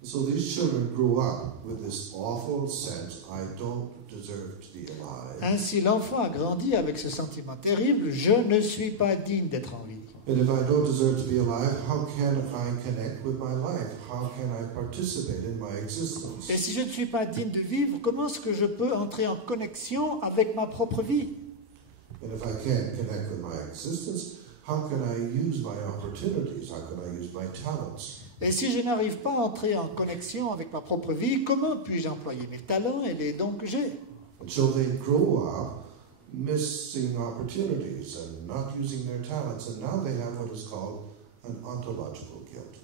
So these children grow up with this awful sense, I don't deserve to be alive. Ainsi, l'enfant a grandi avec ce sentiment terrible, je ne suis pas digne d'être en vie. And if I don't deserve to be alive, how can I connect with my life? How can I participate in my existence? Et si je ne suis pas digne de vivre, comment est-ce que je peux entrer en connexion avec ma propre vie? And if I can't connect with my existence, how can I use my opportunities? How can I use my talents? Et si je n'arrive pas à entrer en connexion avec ma propre vie, comment puis-je employer mes talents et les dons que j'ai? And so they grow up missing opportunities and not using their talents, and now they have what is called an ontological guilt.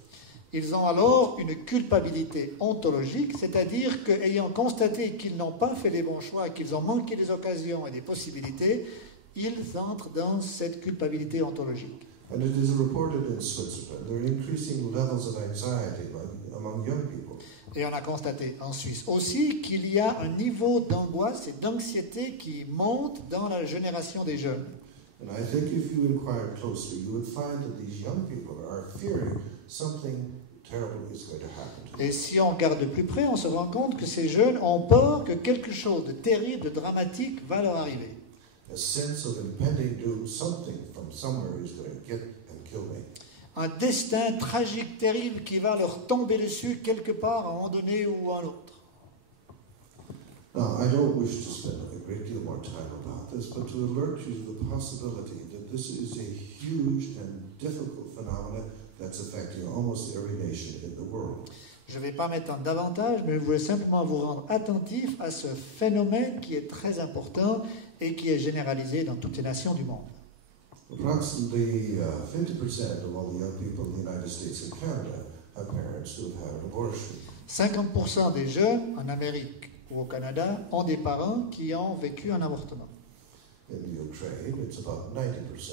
Ils ont alors une culpabilité ontologique, c'est-à-dire qu'ayant constaté qu'ils n'ont pas fait les bons choix, qu'ils ont manqué des occasions et des possibilités, ils entrent dans cette culpabilité ontologique. And it is reported in Switzerland, there are increasing levels of anxiety among young people. Et on a constaté en Suisse aussi qu'il y a un niveau d'angoisse et d'anxiété qui monte dans la génération des jeunes. And I think if you inquire closely, you would find that these young people are fearing something terrible is going to happen to them. Et si on regarde de plus près, on se rend compte que ces jeunes ont peur que quelque chose de terrible, de dramatique va leur arriver. A sense of impending doom, something from somewhere is going to get and kill me. Un destin tragique, terrible, qui va leur tomber dessus quelque part, à un moment donné ou à un autre. Now, I don't wish to spend a great deal more time about this, but to alert you to the possibility that this is a huge and difficult phenomenon that's affecting almost every nation in the world. Je ne vais pas m'étendre davantage, mais je voulais simplement vous rendre attentif à ce phénomène qui est très important et qui est généralisé dans toutes les nations du monde. Approximately 50% of all the young people in the United States and Canada have parents who have had an abortion. 50% des jeunes en Amérique ou au Canada ont des parents qui ont vécu un avortement. In the Ukraine, it's about 90%.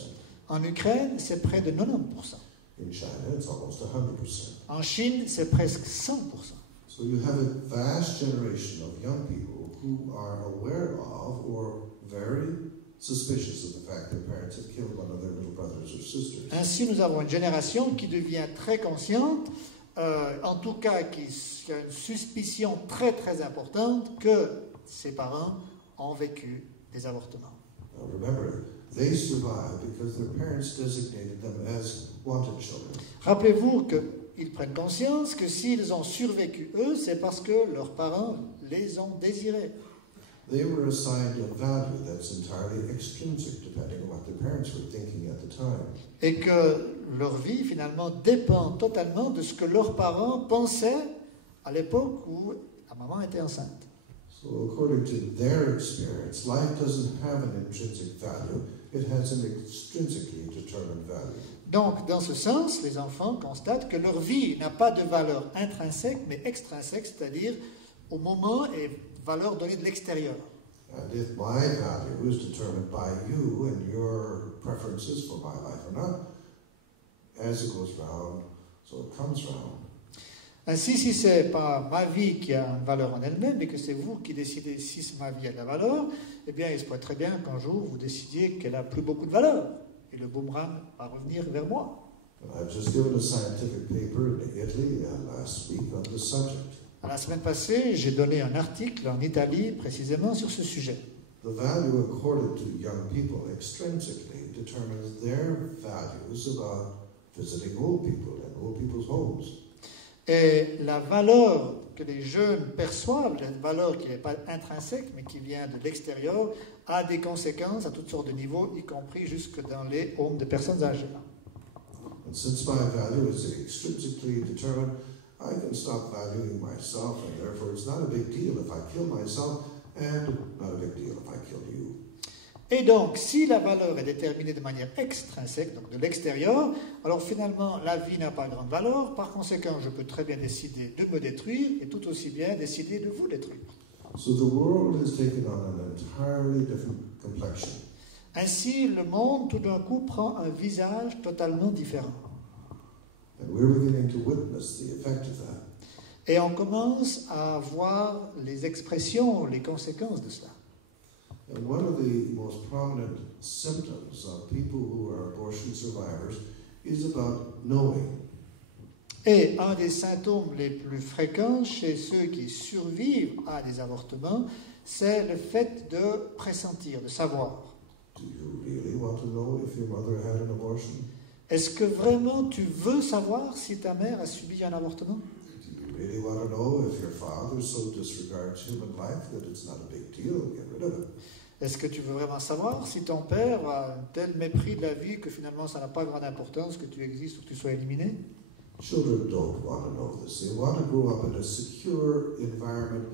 En Ukraine, c'est près de 90%. In China, it's almost 100%. En Chine, c'est presque 100%. So you have a vast generation of young people who are aware of or very suspicious of the fact their parents have killed one of their little brothers or sisters. Ainsi, nous avons une génération qui devient très consciente, en tout cas qui a une suspicion très très importante que ses parents ont vécu des avortements. Now remember, they survived because their parents designated them as wanted children. Rappelez-vous qu'ils prennent conscience que s'ils ont survécu eux, c'est parce que leurs parents les ont désirés. They were assigned a value that's entirely extrinsic, depending on what their parents were thinking at the time. Et que leur vie, finalement, dépend totalement de ce que leurs parents pensaient à l'époque où la maman était enceinte. So according to their experience, life doesn't have an intrinsic value, it has an extrinsically determined value. Donc, dans ce sens, les enfants constatent que leur vie n'a pas de valeur intrinsèque, mais extrinsèque, c'est-à-dire au moment et valeur donnée de l'extérieur. And if my value is determined by you and your preferences for my life or not, as it goes round, so it comes round. Ainsi, si ce n'est pas ma vie qui a une valeur en elle-même, mais que c'est vous qui décidez si ma vie a de la valeur, eh bien, il se pourrait très bien qu'un jour, vous décidiez qu'elle n'a plus beaucoup de valeur. Et le boomerang va revenir vers moi. I've just given a scientific paper in Italy last week on the subject. La semaine passée, j'ai donné un article en Italie précisément sur ce sujet. The value accorded to young people extrinsically determines their values about visiting old people and old people's homes. Et la valeur que les jeunes perçoivent, la valeur qui n'est pas intrinsèque, mais qui vient de l'extérieur, a des conséquences à toutes sortes de niveaux, y compris jusque dans les homes de personnes âgées. And since my value is extrinsically determined, I can stop valuing myself, and therefore it's not a big deal if I kill myself, and not a big deal if I kill you. Et donc, si la valeur est déterminée de manière extrinsèque, donc de l'extérieur, alors finalement, la vie n'a pas grande valeur. Par conséquent, je peux très bien décider de me détruire et tout aussi bien décider de vous détruire. So the world has taken on an entirely different complexion. Ainsi, le monde, tout d'un coup, prend un visage totalement différent. And we're beginning to witness the effect of that. Et on commence à voir les expressions, les conséquences de cela. And one of the most prominent symptoms of people who are abortion survivors is about knowing. Et un des symptômes les plus fréquents chez ceux qui survivent à des avortements, c'est le fait de pressentir, de savoir. Do you really want to know if your mother had an abortion? Est-ce que vraiment tu veux savoir si ta mère a subi un avortement? Do you really want to know if your father so disregards human life that it's not a big deal to get rid of it? Est-ce que tu veux vraiment savoir si ton père a un tel mépris de la vie que finalement ça n'a pas grande importance que tu existes ou que tu sois éliminé? Children don't want to know this. They want to grow up in a secure environment,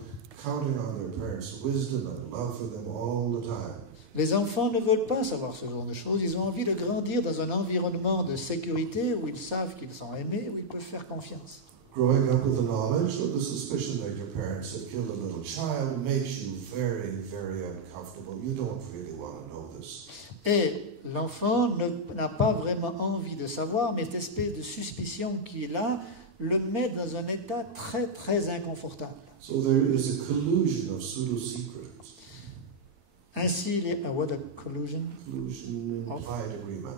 counting on their parents' wisdom and love for them all the time. Les enfants ne veulent pas savoir ce genre de choses. Ils ont envie de grandir dans un environnement de sécurité où ils savent qu'ils sont aimés, où ils peuvent faire confiance. Growing up with the knowledge of the suspicion that your parents have killed a little child makes you very, very uncomfortable. You don't really want to know this. Et l'enfant n'a pas vraiment envie de savoir, mais cette espèce de suspicion qu'il a le met dans un état très, très inconfortable. So there is a collusion of pseudo-secrets. Ainsi, il y a what a collusion? Collusion, implied agreement.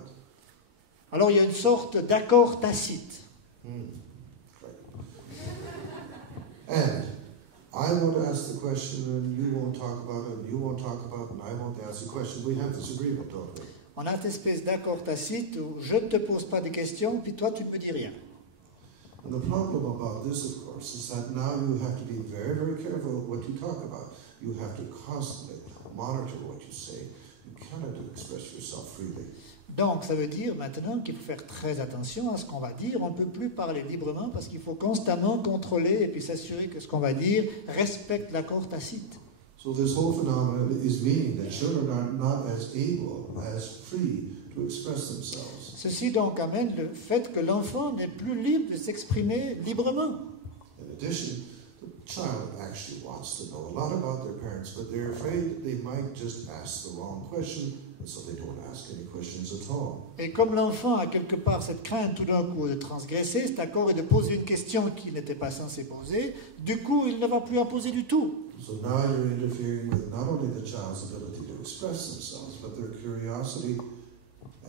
Alors, il y a une sorte d'accord tacite. Right. And I won't ask the question, and you won't talk about it, and you won't talk about it, and I won't ask the question. We have this agreement, don't we? On a cette espèce d'accord tacite où je ne te pose pas des questions, puis toi, tu ne me dis rien. And the problem about this, of course, is that now you have to be very, very careful of what you talk about. You have to constantly monitor what you say. You cannot express yourself freely. Donc, ça veut dire maintenant qu'il faut faire très attention à ce qu'on va dire. On ne peut plus parler librement parce qu'il faut constamment contrôler et puis s'assurer que ce qu'on va dire respecte l'accord tacite. So this whole phenomenon is meaning that children are not as able, as free to express themselves. Ceci donc amène le fait que l'enfant n'est plus libre de s'exprimer librement. In addition, the child actually wants to know a lot about their parents, but they're afraid they might just ask the wrong question, and so they don't ask any questions at all. Et comme l'enfant a quelque part cette crainte tout d'un coup de transgresser cet accord et de poser une question qu'il n'était pas censé poser, du coup il ne va plus en poser du tout. So now you're interfering with not only the child's ability to express themselves, but their curiosity,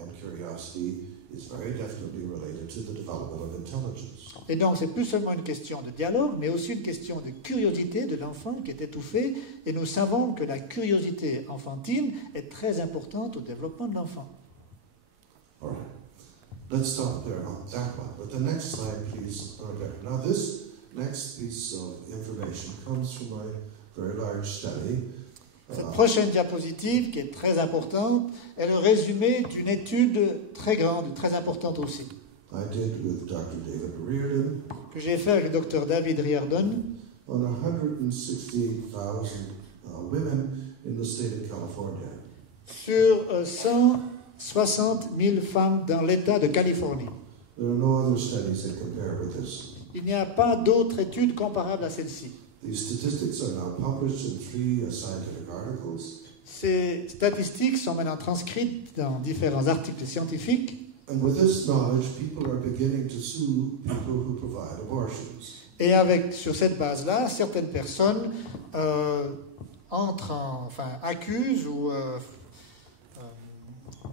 and curiosity is very definitely related to the development of intelligence. Et donc c'est plus seulement une question de dialogue, mais aussi une question de curiosité de l'enfant qui est étouffé. Et nous savons que la curiosité enfantine est très importante au développement de l'enfant. All right. Let's stop there on that one. But the next slide, please, Rebecca. Now this next piece of information comes from a very large study. Cette prochaine diapositive, qui est très importante, est le résumé d'une étude très grande, très importante aussi, I did with Dr. David Reardon que j'ai fait avec le docteur David Reardon on 168,000 women in the state of California. sur 160 000 femmes dans l'État de Californie. There are no other studies that compare with this. Il n'y a pas d'autre étude comparable à celle-ci. These statistics are now published in 3 scientific articles. Ces statistiques sont maintenant transcrites dans différents articles scientifiques. And with this knowledge, people are beginning to sue people who provide abortions. Et sur cette base-là, certaines personnes accusent ou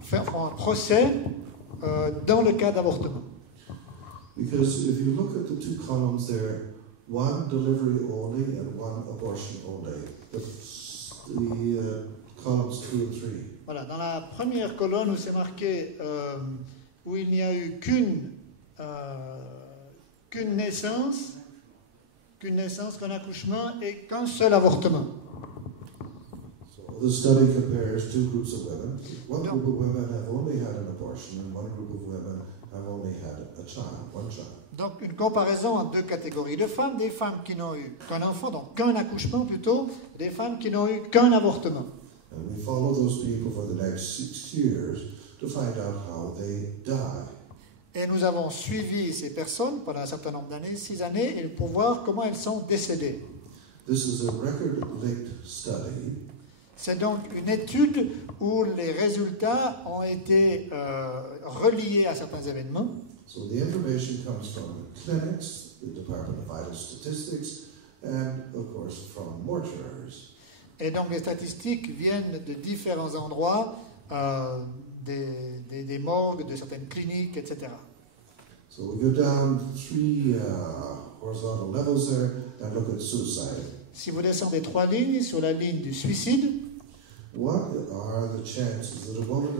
font un procès dans le cas d'avortement. Because if you look at the 2 columns there, 1 delivery only and 1 abortion only. The columns 2 and 3. Voilà, dans la première colonne où c'est marqué où il n'y a eu qu'une naissance, qu'un accouchement et qu'un seul avortement. So the study compares 2 groups of women. One group of women have only had an abortion, and one group of women have only had one child. Donc une comparaison entre 2 catégories de femmes, des femmes qui n'ont eu qu'un enfant, donc qu'un accouchement plutôt, des femmes qui n'ont eu qu'un avortement. And we follow those people for the next 6 years to find out how they die. Et nous avons suivi ces personnes pendant un certain nombre d'années, 6 années, et pour voir comment elles sont décédées. This is a record-linked study. C'est donc une étude où les résultats ont été reliés à certains événements. So the information comes from the clinics, the Department of Vital Statistics, and of course from mortuaries. Et donc les statistiques viennent de différents endroits, des morgues, de certaines cliniques, etc. So we go down 3 horizontal levels there and look at suicide. Si vous descendez 3 lignes sur la ligne du suicide, What are the chances that a woman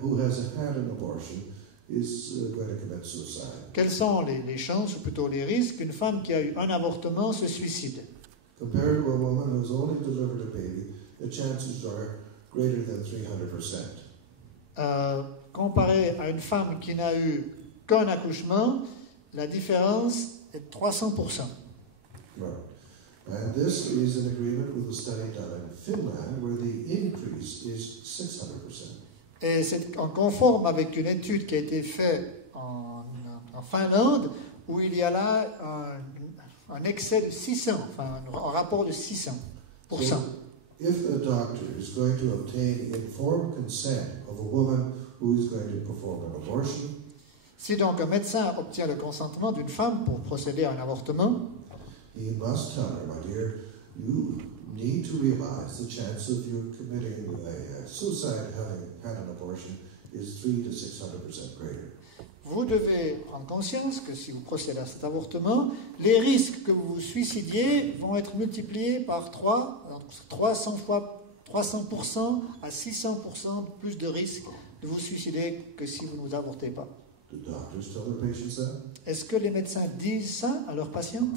who has had an abortion is going to commit suicide? quelles sont les chances, ou plutôt les risques, qu'une femme qui a eu un avortement se suicide? Compared to a woman who's only delivered a baby, the chances are greater than 300%. Comparé à une femme qui n'a eu qu'un accouchement, la différence est de 300%. Right. And this is in agreement with a study done in Finland where the increase is 600%. Et c'est en conforme avec une étude qui a été faite en Finlande, où il y a là un excès de 600, enfin un rapport de 600%. So, if a doctor is going to obtain informed consent of a woman who is going to perform an abortion, Si donc un médecin obtient le consentement d'une femme pour procéder à un avortement, he must tell her, my dear, you need to realize the chance of you committing a suicide having had an abortion is 300 to 600% greater. vous devez prendre conscience que si vous procédez à cet avortement, les risques que vous vous suicidiez vont être multipliés par 300% à 600% plus de risques de vous suicider que si vous ne vous avortez pas. Do doctors tell their patients that? Est-ce que les médecins disent ça à leurs patientes?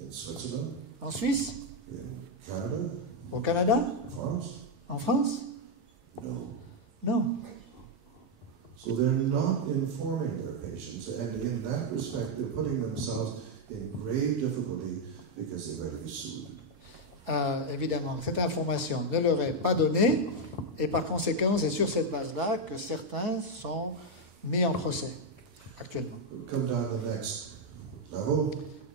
In Switzerland? En Suisse? In Canada? Au Canada? In France? En France? No. Non. So they're not informing their patients, and in that respect, they're putting themselves in grave difficulty because they're going to be sued. Évidemment, cette information ne leur est pas donnée, et par conséquent, c'est sur cette base-là que certains sont mis en procès actuellement. We'll come down to the next level.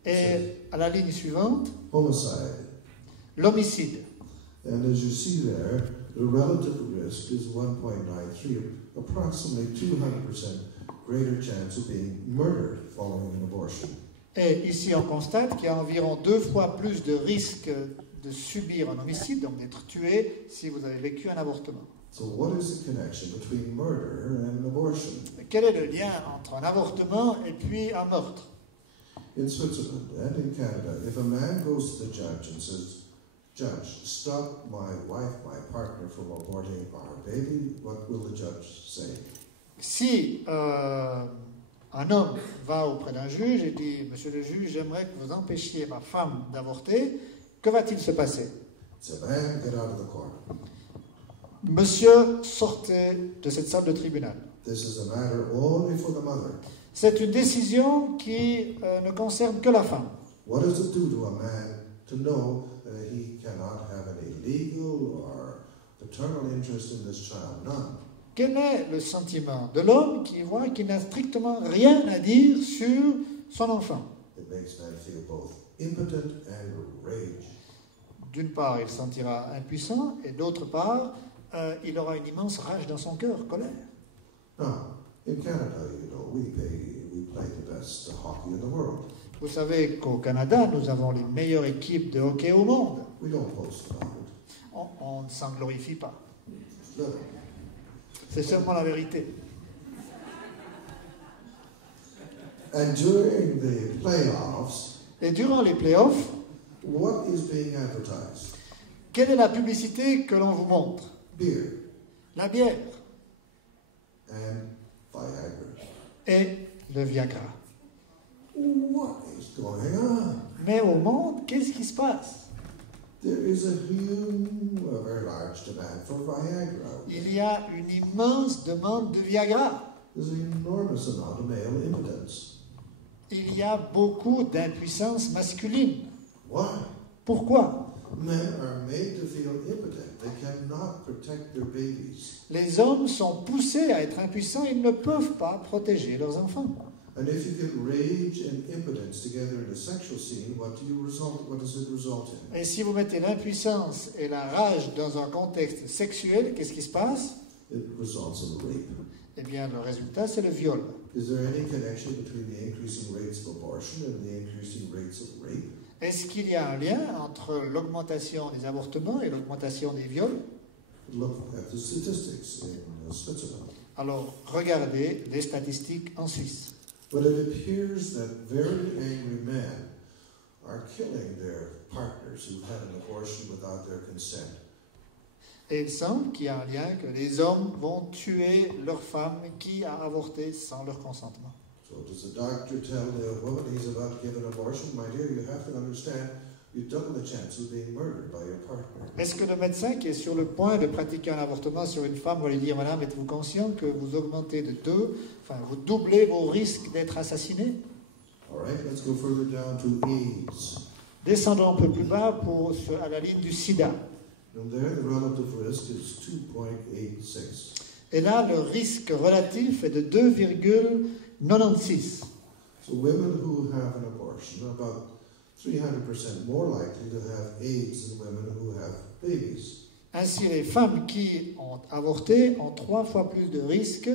Et à la ligne suivante, Homicide. l'homicide. And as you see there, the relative risk is 1.93, approximately 200% greater chance of being murdered following an abortion. Et ici, on constate qu'il y a environ 2 fois plus de risque de subir un homicide, donc d'être tué, si vous avez vécu un avortement. So what is the connection between murder and abortion? Mais quel est le lien entre un avortement et puis un meurtre? In Switzerland and in Canada, if a man goes to the judge and says, "Judge, stop my wife, my partner from aborting our baby," what will the judge say? Si un homme va auprès d'un juge et dit « Monsieur le juge, j'aimerais que vous empêchiez ma femme d'avorter », que va-t-il se passer? Say, "Man, get out of the court. Monsieur, sortez de cette salle de tribunal. This is a matter only for the mother." C'est une décision qui ne concerne que la femme. What does it do to a man to know that he cannot have any legal or paternal interest in this child? None. Quel est le sentiment de l'homme qui voit qu'il n'a strictement rien à dire sur son enfant? It makes man feel both impotent and rage. D'une part, il se sentira impuissant, et d'autre part, il aura une immense rage dans son cœur, colère. Now, in Canada, we play the best hockey in the world. Vous savez qu'au Canada, nous avons les meilleures équipes de hockey au monde. We don't boast about it. On ne s'en glorifie pas. No. C'est seulement la vérité. And during the playoffs, Et durant les playoffs, what is being advertised? quelle est la publicité que l'on vous montre? Beer La bière and Viagra. et le Viagra. What is going on? Mais au monde, qu'est-ce qui se passe? There is a very large demand for Viagra. Il y a une immense demande de Viagra. There's an enormous amount of male impotence. Il y a beaucoup d'impuissance masculine. Why? Pourquoi? Men are made to feel impotent. They cannot protect their babies. Les hommes sont poussés à être impuissants, ils ne peuvent pas protéger leurs enfants. And if you get rage and impotence together in a sexual scene, what does it result in? Et si vous mettez l'impuissance et la rage dans un contexte sexuel, qu'est-ce qui se passe? It results in rape. Eh bien, le résultat, c'est le viol. Is there any connection between the increasing rates of abortion and the increasing rates of rape? Est-ce qu'il y a un lien entre l'augmentation des avortements et l'augmentation des viols? Look at the statistics in Switzerland. Alors, regardez les statistiques en Suisse. But it appears that very angry men are killing their partners who've had an abortion without their consent. Et il semble qu'il y a un lien que les hommes vont tuer leur femme qui a avorté sans leur consentement. So does the doctor tell the woman he's about to give an abortion, "My dear, you have to understand, you double the chance of being murdered by your partner"? Est-ce que le médecin qui est sur le point de pratiquer un avortement sur une femme va lui dire « Madame, êtes-vous conscient que vous augmentez vous doublez vos risques d'être assassiné ?» All right, let's go further down to AIDS. Descendons un peu plus bas à la ligne du sida. And there the relative risk is 2.86. Et là, le risque relatif est de 2,96. So women who have an abortion are about 300% more likely to have AIDS than women who have babies. Ainsi, les femmes qui ont avorté ont 3 fois plus de risques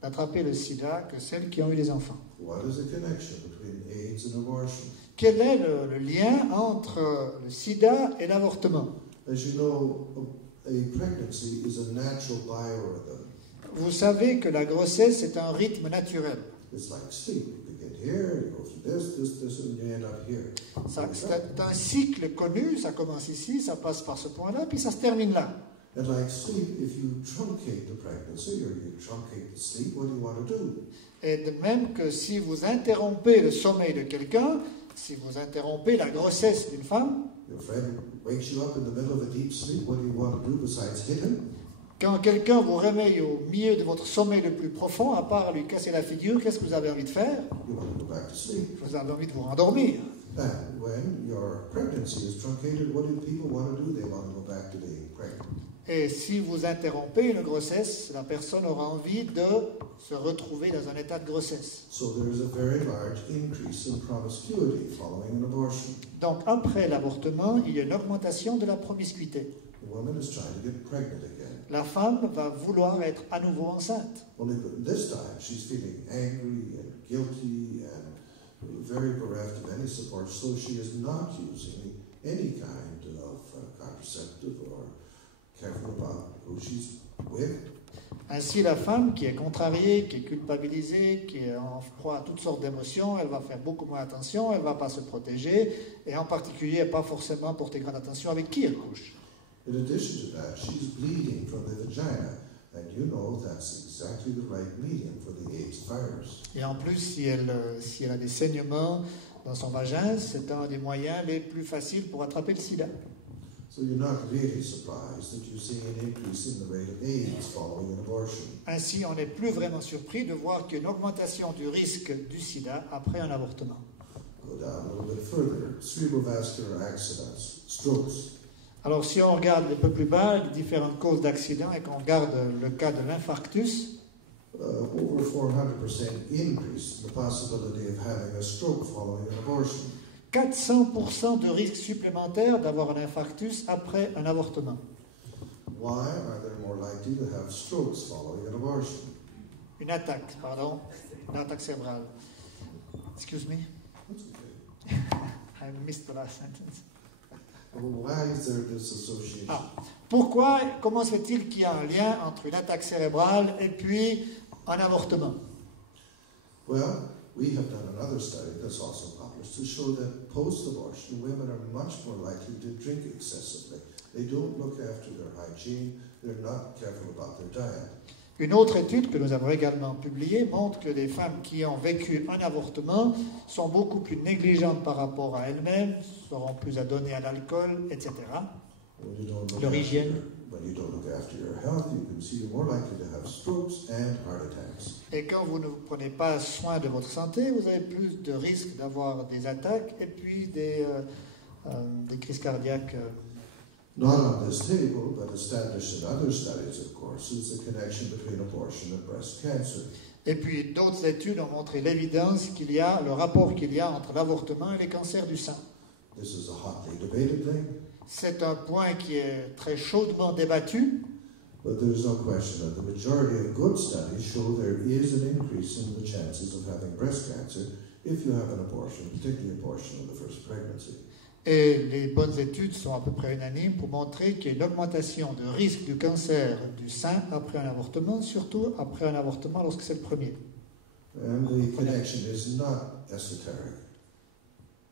d'attraper le sida que celles qui ont eu des enfants. What is the connection between AIDS and abortion? Quel est le lien entre le sida et l'avortement? As you know, a pregnancy is a natural biorhythm. Vous savez que la grossesse est un rythme naturel. It's like sleep. You begin here, you go through this, and you end up here. C'est un cycle connu, ça commence ici, ça passe par ce point-là, puis ça se termine là. And like sleep, if you truncate the pregnancy or you truncate the sleep, what do you want to do? Et de même que si vous interrompez le sommeil de quelqu'un, si vous interrompez la grossesse d'une femme, Your friend wakes you up in the middle of a deep sleep, what do you want to do besides hit him? quand quelqu'un vous réveille au milieu de votre sommeil le plus profond, à part lui casser la figure, qu'est-ce que vous avez envie de faire? You want to go back to sleep. Vous avez envie de vous rendormir. And when your pregnancy is truncated, what do people want to do? They want to go back to being pregnant. Et si vous interrompez une grossesse, la personne aura envie de se retrouver dans un état de grossesse. So there is a very large increase in promiscuity following an abortion. Donc après l'avortement, il y a une augmentation de la promiscuité. The woman is trying to get pregnant again. La femme va vouloir être à nouveau enceinte. Only this time she's feeling angry and guilty and very bereft of any support, so she is not using any kind of contraceptive or careful about who she's with. Ainsi, la femme qui est contrariée, qui est culpabilisée, qui est en proie à toutes sortes d'émotions, elle va faire beaucoup moins attention, elle ne va pas se protéger, et en particulier, elle va pas forcément porter grande attention avec qui elle couche. In addition to that, she's bleeding from the vagina, and you know that's exactly the right medium for the AIDS virus. Et en plus, si elle a des saignements dans son vagin, c'est un des moyens les plus faciles pour attraper le sida. So you're not really surprised that you see an increase in the rate of AIDS following an abortion. Ainsi, on n'est plus vraiment surpris de voir qu'il y a une augmentation du risque du sida après un avortement. Go down a little bit further. Cerebrovascular accidents, strokes. Alors, si on regarde un peu plus bas les différentes causes d'accidents et qu'on regarde le cas de l'infarctus, Over 400% increase in the possibility of having a stroke following an abortion. 400% de risque supplémentaire d'avoir un infarctus après un avortement. Why are they more likely to have strokes following an abortion? Une attaque cérébrale. Excuse me, That's okay. I missed the last sentence. Well, why is there this association? Pourquoi, comment se fait-il qu'il y a un lien entre une attaque cérébrale et puis un avortement? Well, we have done another study that's also published to show that post-abortion women are much more likely to drink excessively. They don't look after their hygiene, they're not careful about their diet. Une autre étude que nous avons également publiée montre que les femmes qui ont vécu un avortement sont beaucoup plus négligentes par rapport à elles-mêmes, seront plus adonnées à l'alcool, etc. Leur hygiène. When you don't look after your health, you can see you're more likely to have strokes and heart attacks. Et quand vous ne prenez pas soin de votre santé, vous avez plus de risques d'avoir des attaques et puis des crises cardiaques. Not on this table, but established in other studies, of course, is the connection between abortion and breast cancer. Et puis d'autres études ont montré l'évidence qu'il y a, le rapport qu'il y a entre l'avortement et les cancers du sein. This is a hotly debated thing, C'est un point qui est très chaudement débattu, but there's no question that the majority of good studies show there is an increase in the chances of having breast cancer if you have an abortion, particularly abortion of the first pregnancy. et les bonnes études sont à peu près unanimes pour montrer qu'il y a une augmentation de risque du cancer du sein après un avortement, surtout après un avortement lorsque c'est le premier. And the connection is not esoteric.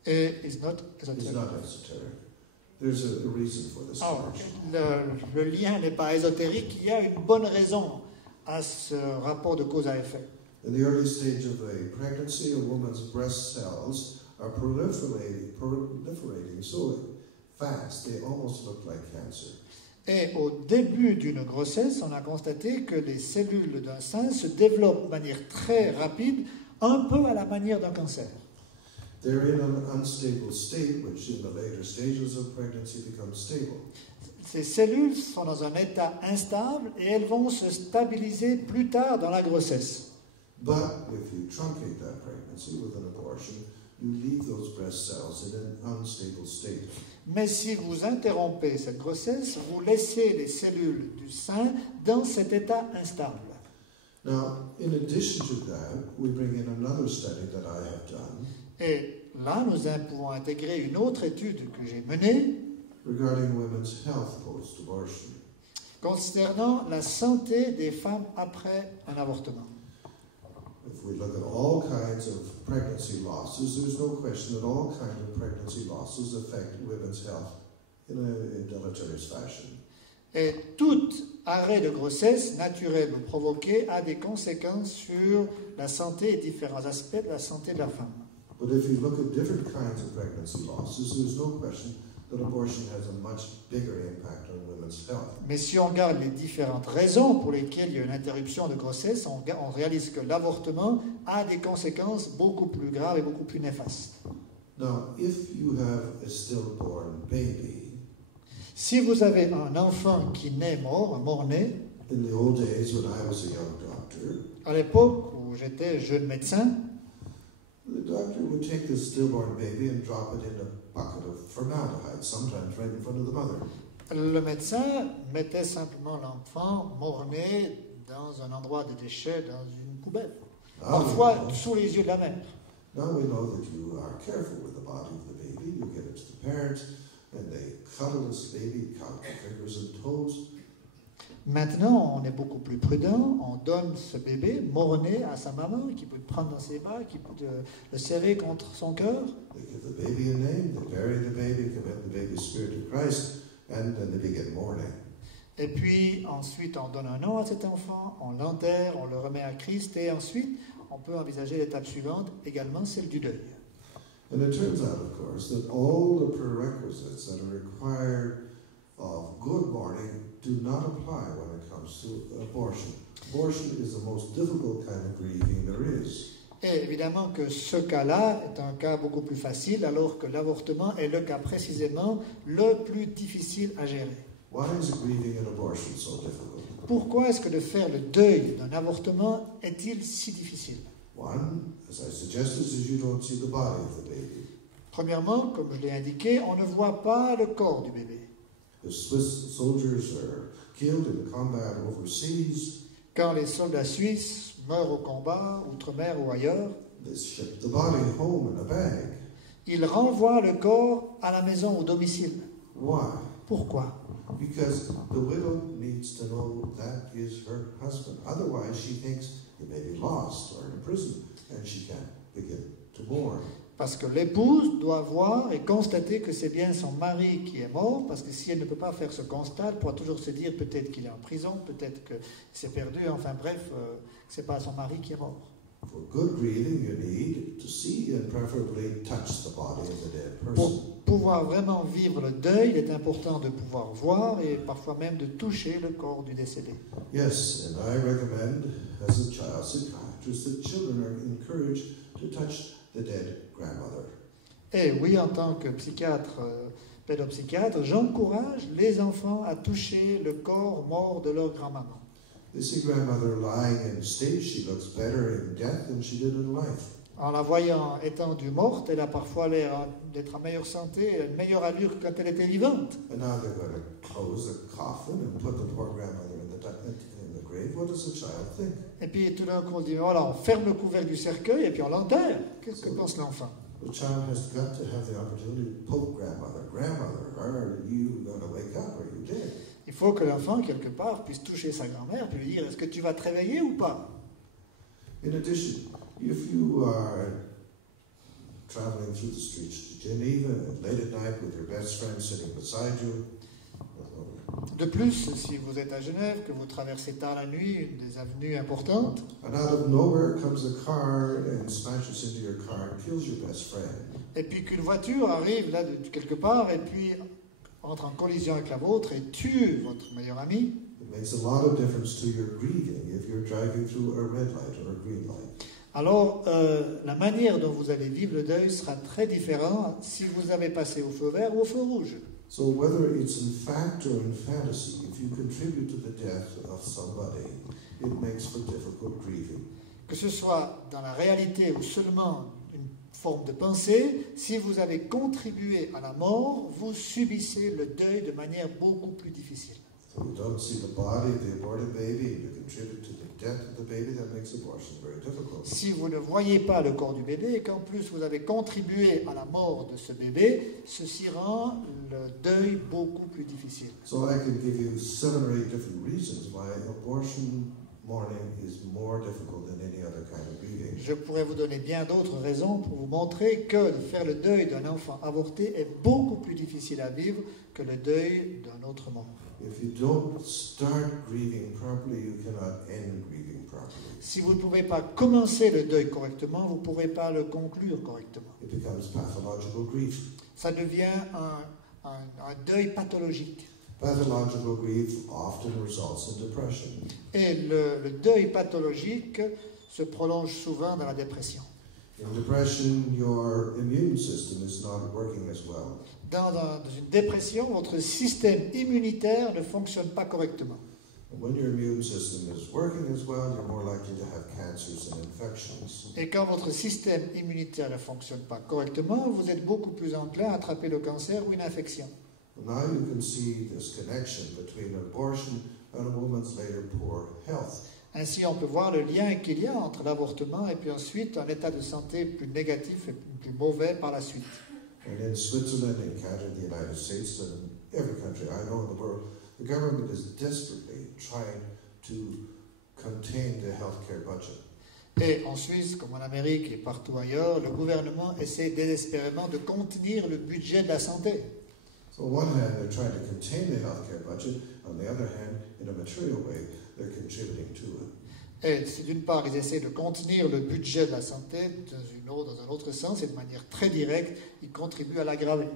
Et is not It's not esoteric. There's a reason for this Alors, connection. le lien n'est pas ésotérique, il y a une bonne raison à ce rapport de cause à effet. In the early stage of a pregnancy, a woman's breast cells are proliferating so fast they almost look like cancer. Et au début d'une grossesse, on a constaté que les cellules d'un sein se développent de manière très rapide, un peu à la manière d'un cancer. They're in an unstable state, which in the later stages of pregnancy becomes stable. Ces cellules sont dans un état instable et elles vont se stabiliser plus tard dans la grossesse. But if you truncate that pregnancy with an abortion, you leave those breast cells in an unstable state. Mais si vous interrompez cette grossesse, vous laissez les cellules du sein dans cet état instable. Now, in addition to that, we bring in another study that I have done Et là, nous pouvons intégrer une autre étude que j'ai menée regarding women's health post-abortion. concernant la santé des femmes après un avortement. If we look at all kinds of pregnancy losses, there's no question that all kinds of pregnancy losses affect women's health in a deleterious fashion. Et tout arrêt de grossesse naturel ou provoqué a des conséquences sur la santé et différents aspects de la santé de la femme. But if you look at different kinds of pregnancy losses, there's no question that abortion has a much bigger impact on women's health. Mais si on regarde les différentes raisons pour lesquelles il y a une interruption de grossesse, on réalise que l'avortement a des conséquences beaucoup plus graves et beaucoup plus néfastes. Now, if you have a stillborn baby, Si vous avez un enfant qui naît mort, un mort-né, in the old days when I was a young doctor, à l'époque où j'étais jeune médecin, the doctor would take this stillborn baby and drop it in a bucket of formaldehyde, sometimes right in front of the mother. le médecin mettait simplement l'enfant mort-né dans un endroit de déchets, dans une poubelle, parfois sous les yeux de la mère. Now we know that you are careful with the body of the baby. You give it to the parents, and they cuddle this baby, count the fingers and toes. Maintenant, on est beaucoup plus prudent. On donne ce bébé mort-né à sa maman, qui peut le prendre dans ses bras, qui peut le serrer contre son cœur. They give the baby a name, they bury the baby, commit the baby's spirit to Christ, and then they begin mourning. Et puis, ensuite, on donne un nom à cet enfant, on l'enterre, on le remet à Christ, et ensuite, on peut envisager l'étape suivante, également celle du deuil. And it turns out, of course, that all the prerequisites that are required of good mourning do not apply when it comes to abortion. Abortion is the most difficult kind of grieving there is. Et évidemment que ce cas-là est un cas beaucoup plus facile, alors que l'avortement est le cas précisément le plus difficile à gérer. Why is grieving an abortion so difficult? Pourquoi est-ce que de faire le deuil d'un avortement est-il si difficile? One, as I suggested, is you don't see the body of the baby. Premièrement, comme je l'ai indiqué, on ne voit pas le corps du bébé. The Swiss soldiers are killed in combat overseas. Quand les soldats suisses meurent au combat, outre-mer ou ailleurs, They ship the body home in a bag. ils renvoient le corps à la maison, au domicile. Why? Pourquoi? Because the widow needs to know that is her husband. Otherwise, she thinks he may be lost or in prison, and she can't begin to mourn. Parce que l'épouse doit voir et constater que c'est bien son mari qui est mort, parce que si elle ne peut pas faire ce constat, elle pourra toujours se dire peut-être qu'il est en prison, peut-être qu'il s'est perdu, enfin bref, que ce n'est pas son mari qui est mort. For good grieving, you need to see and preferably touch the body of the dead person. Pour pouvoir vraiment vivre le deuil, il est important de pouvoir voir et parfois même de toucher le corps du décédé. Yes, and I recommend, as a child psychiatrist, that children are encouraged to touch the dead grandmother. Et oui, en tant que psychiatre, pédopsychiatre, j'encourage les enfants à toucher le corps mort de leur grand-maman. They see grandmother lying in state. She looks better in death than she did in life. En la voyant étendue morte, elle a parfois l'air d'être en meilleure santé, une meilleure allure que quand elle était vivante. And now they're going to close the coffin and put the poor grandmother in the grave. What does a child think? Et puis tout d'un coup, on dit, voilà, on ferme le couvercle du cercueil et puis on l'enterre. Qu'est-ce que pense l'enfant? The child has got to have the opportunity to poke grandmother. Grandmother, are you going to wake up or are you dead? Il faut que l'enfant, quelque part, puisse toucher sa grand-mère puis lui dire, est-ce que tu vas te réveiller ou pas? In addition, if you are traveling through the streets to Geneva late at night with your best friend sitting beside you, De plus, si vous êtes à Genève, que vous traversez tard la nuit une des avenues importantes, and out of nowhere comes a car and smashes into your car and kills your best friend. et puis qu'une voiture arrive là de quelque part et puis entre en collision avec la vôtre et tue votre meilleur ami, It makes a lot of difference to your grieving if you're driving through a red light or a green light. alors la manière dont vous allez vivre le deuil sera très différente si vous avez passé au feu vert ou au feu rouge. So whether it's in fact or in fantasy, if you contribute to the death of somebody, it makes for difficult grieving. Que ce soit dans la réalité ou seulement une forme de pensée, si vous avez contribué à la mort, vous subissez le deuil de manière beaucoup plus difficile. So you don't see the body of the aborted baby, and you contribute to the death of the baby, that makes abortion very difficult. Si vous ne voyez pas le corps du bébé et qu'en plus vous avez contribué à la mort de ce bébé, ceci rend le deuil beaucoup plus difficile. So I can give you 7 or 8 different reasons why abortion mourning is more difficult than any other kind of grieving. Je pourrais vous donner bien d'autres raisons pour vous montrer que de faire le deuil d'un enfant avorté est beaucoup plus difficile à vivre que le deuil d'un autre mort. If you don't start grieving properly, you cannot end grieving properly. Si vous ne pouvez pas commencer le deuil correctement, vous ne pourrez pas le conclure correctement. It becomes pathological grief. Ça devient un deuil pathologique. Pathological grief often results in depression. Et le deuil pathologique se prolonge souvent dans la dépression. In depression, your immune system is not working as well. Dans une dépression, votre système immunitaire ne fonctionne pas correctement. And when your immune system is working as well, you're more likely to have cancers and infections. Et quand votre système immunitaire ne fonctionne pas correctement, vous êtes beaucoup plus enclin à attraper le cancer ou une infection. Now you can see this connection between abortion and a woman's later poor health. Ainsi, on peut voir le lien qu'il y a entre l'avortement et puis ensuite un état de santé plus négatif et plus mauvais par la suite. And in Switzerland, in Canada, the United States, and in every country I know in the world, the government is desperately trying to contain the healthcare budget. Et en Suisse, comme en Amérique et partout ailleurs, le gouvernement essaie désespérément de contenir le budget de la santé. So on one hand, they're trying to contain the healthcare budget. On the other hand, in a material way, they're contributing to it. Et si d'une part, ils essaient de contenir le budget de la santé, dans un autre sens, et de manière très directe, ils contribuent à l'aggraver.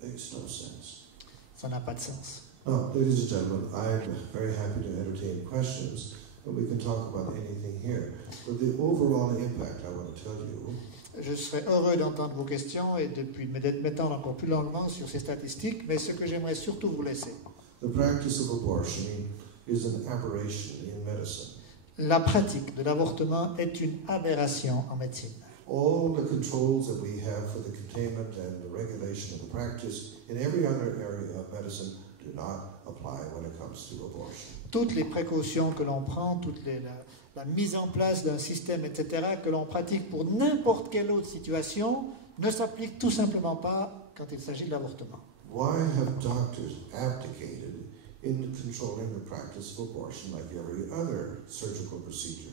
Makes no sense. Ça n'a pas de sens. Now, ladies and gentlemen, I'm very happy to entertain questions, but we can talk about anything here. But the overall impact, I want to tell you, Je serais heureux d'entendre vos questions et depuis m'étendre encore plus longuement sur ces statistiques, mais ce que j'aimerais surtout vous laisser. the practice of abortion is an aberration in medicine. La pratique de l'avortement est une aberration en médecine. All the controls that we have for the containment and the regulation of the practice in every other area of medicine do not apply when it comes to abortion. Toutes les précautions que l'on prend, la mise en place d'un système, etc., que l'on pratique pour n'importe quelle autre situation, ne s'applique tout simplement pas quand il s'agit de l'avortement. Why have doctors abdicated in controlling the practice of abortion like every other surgical procedure?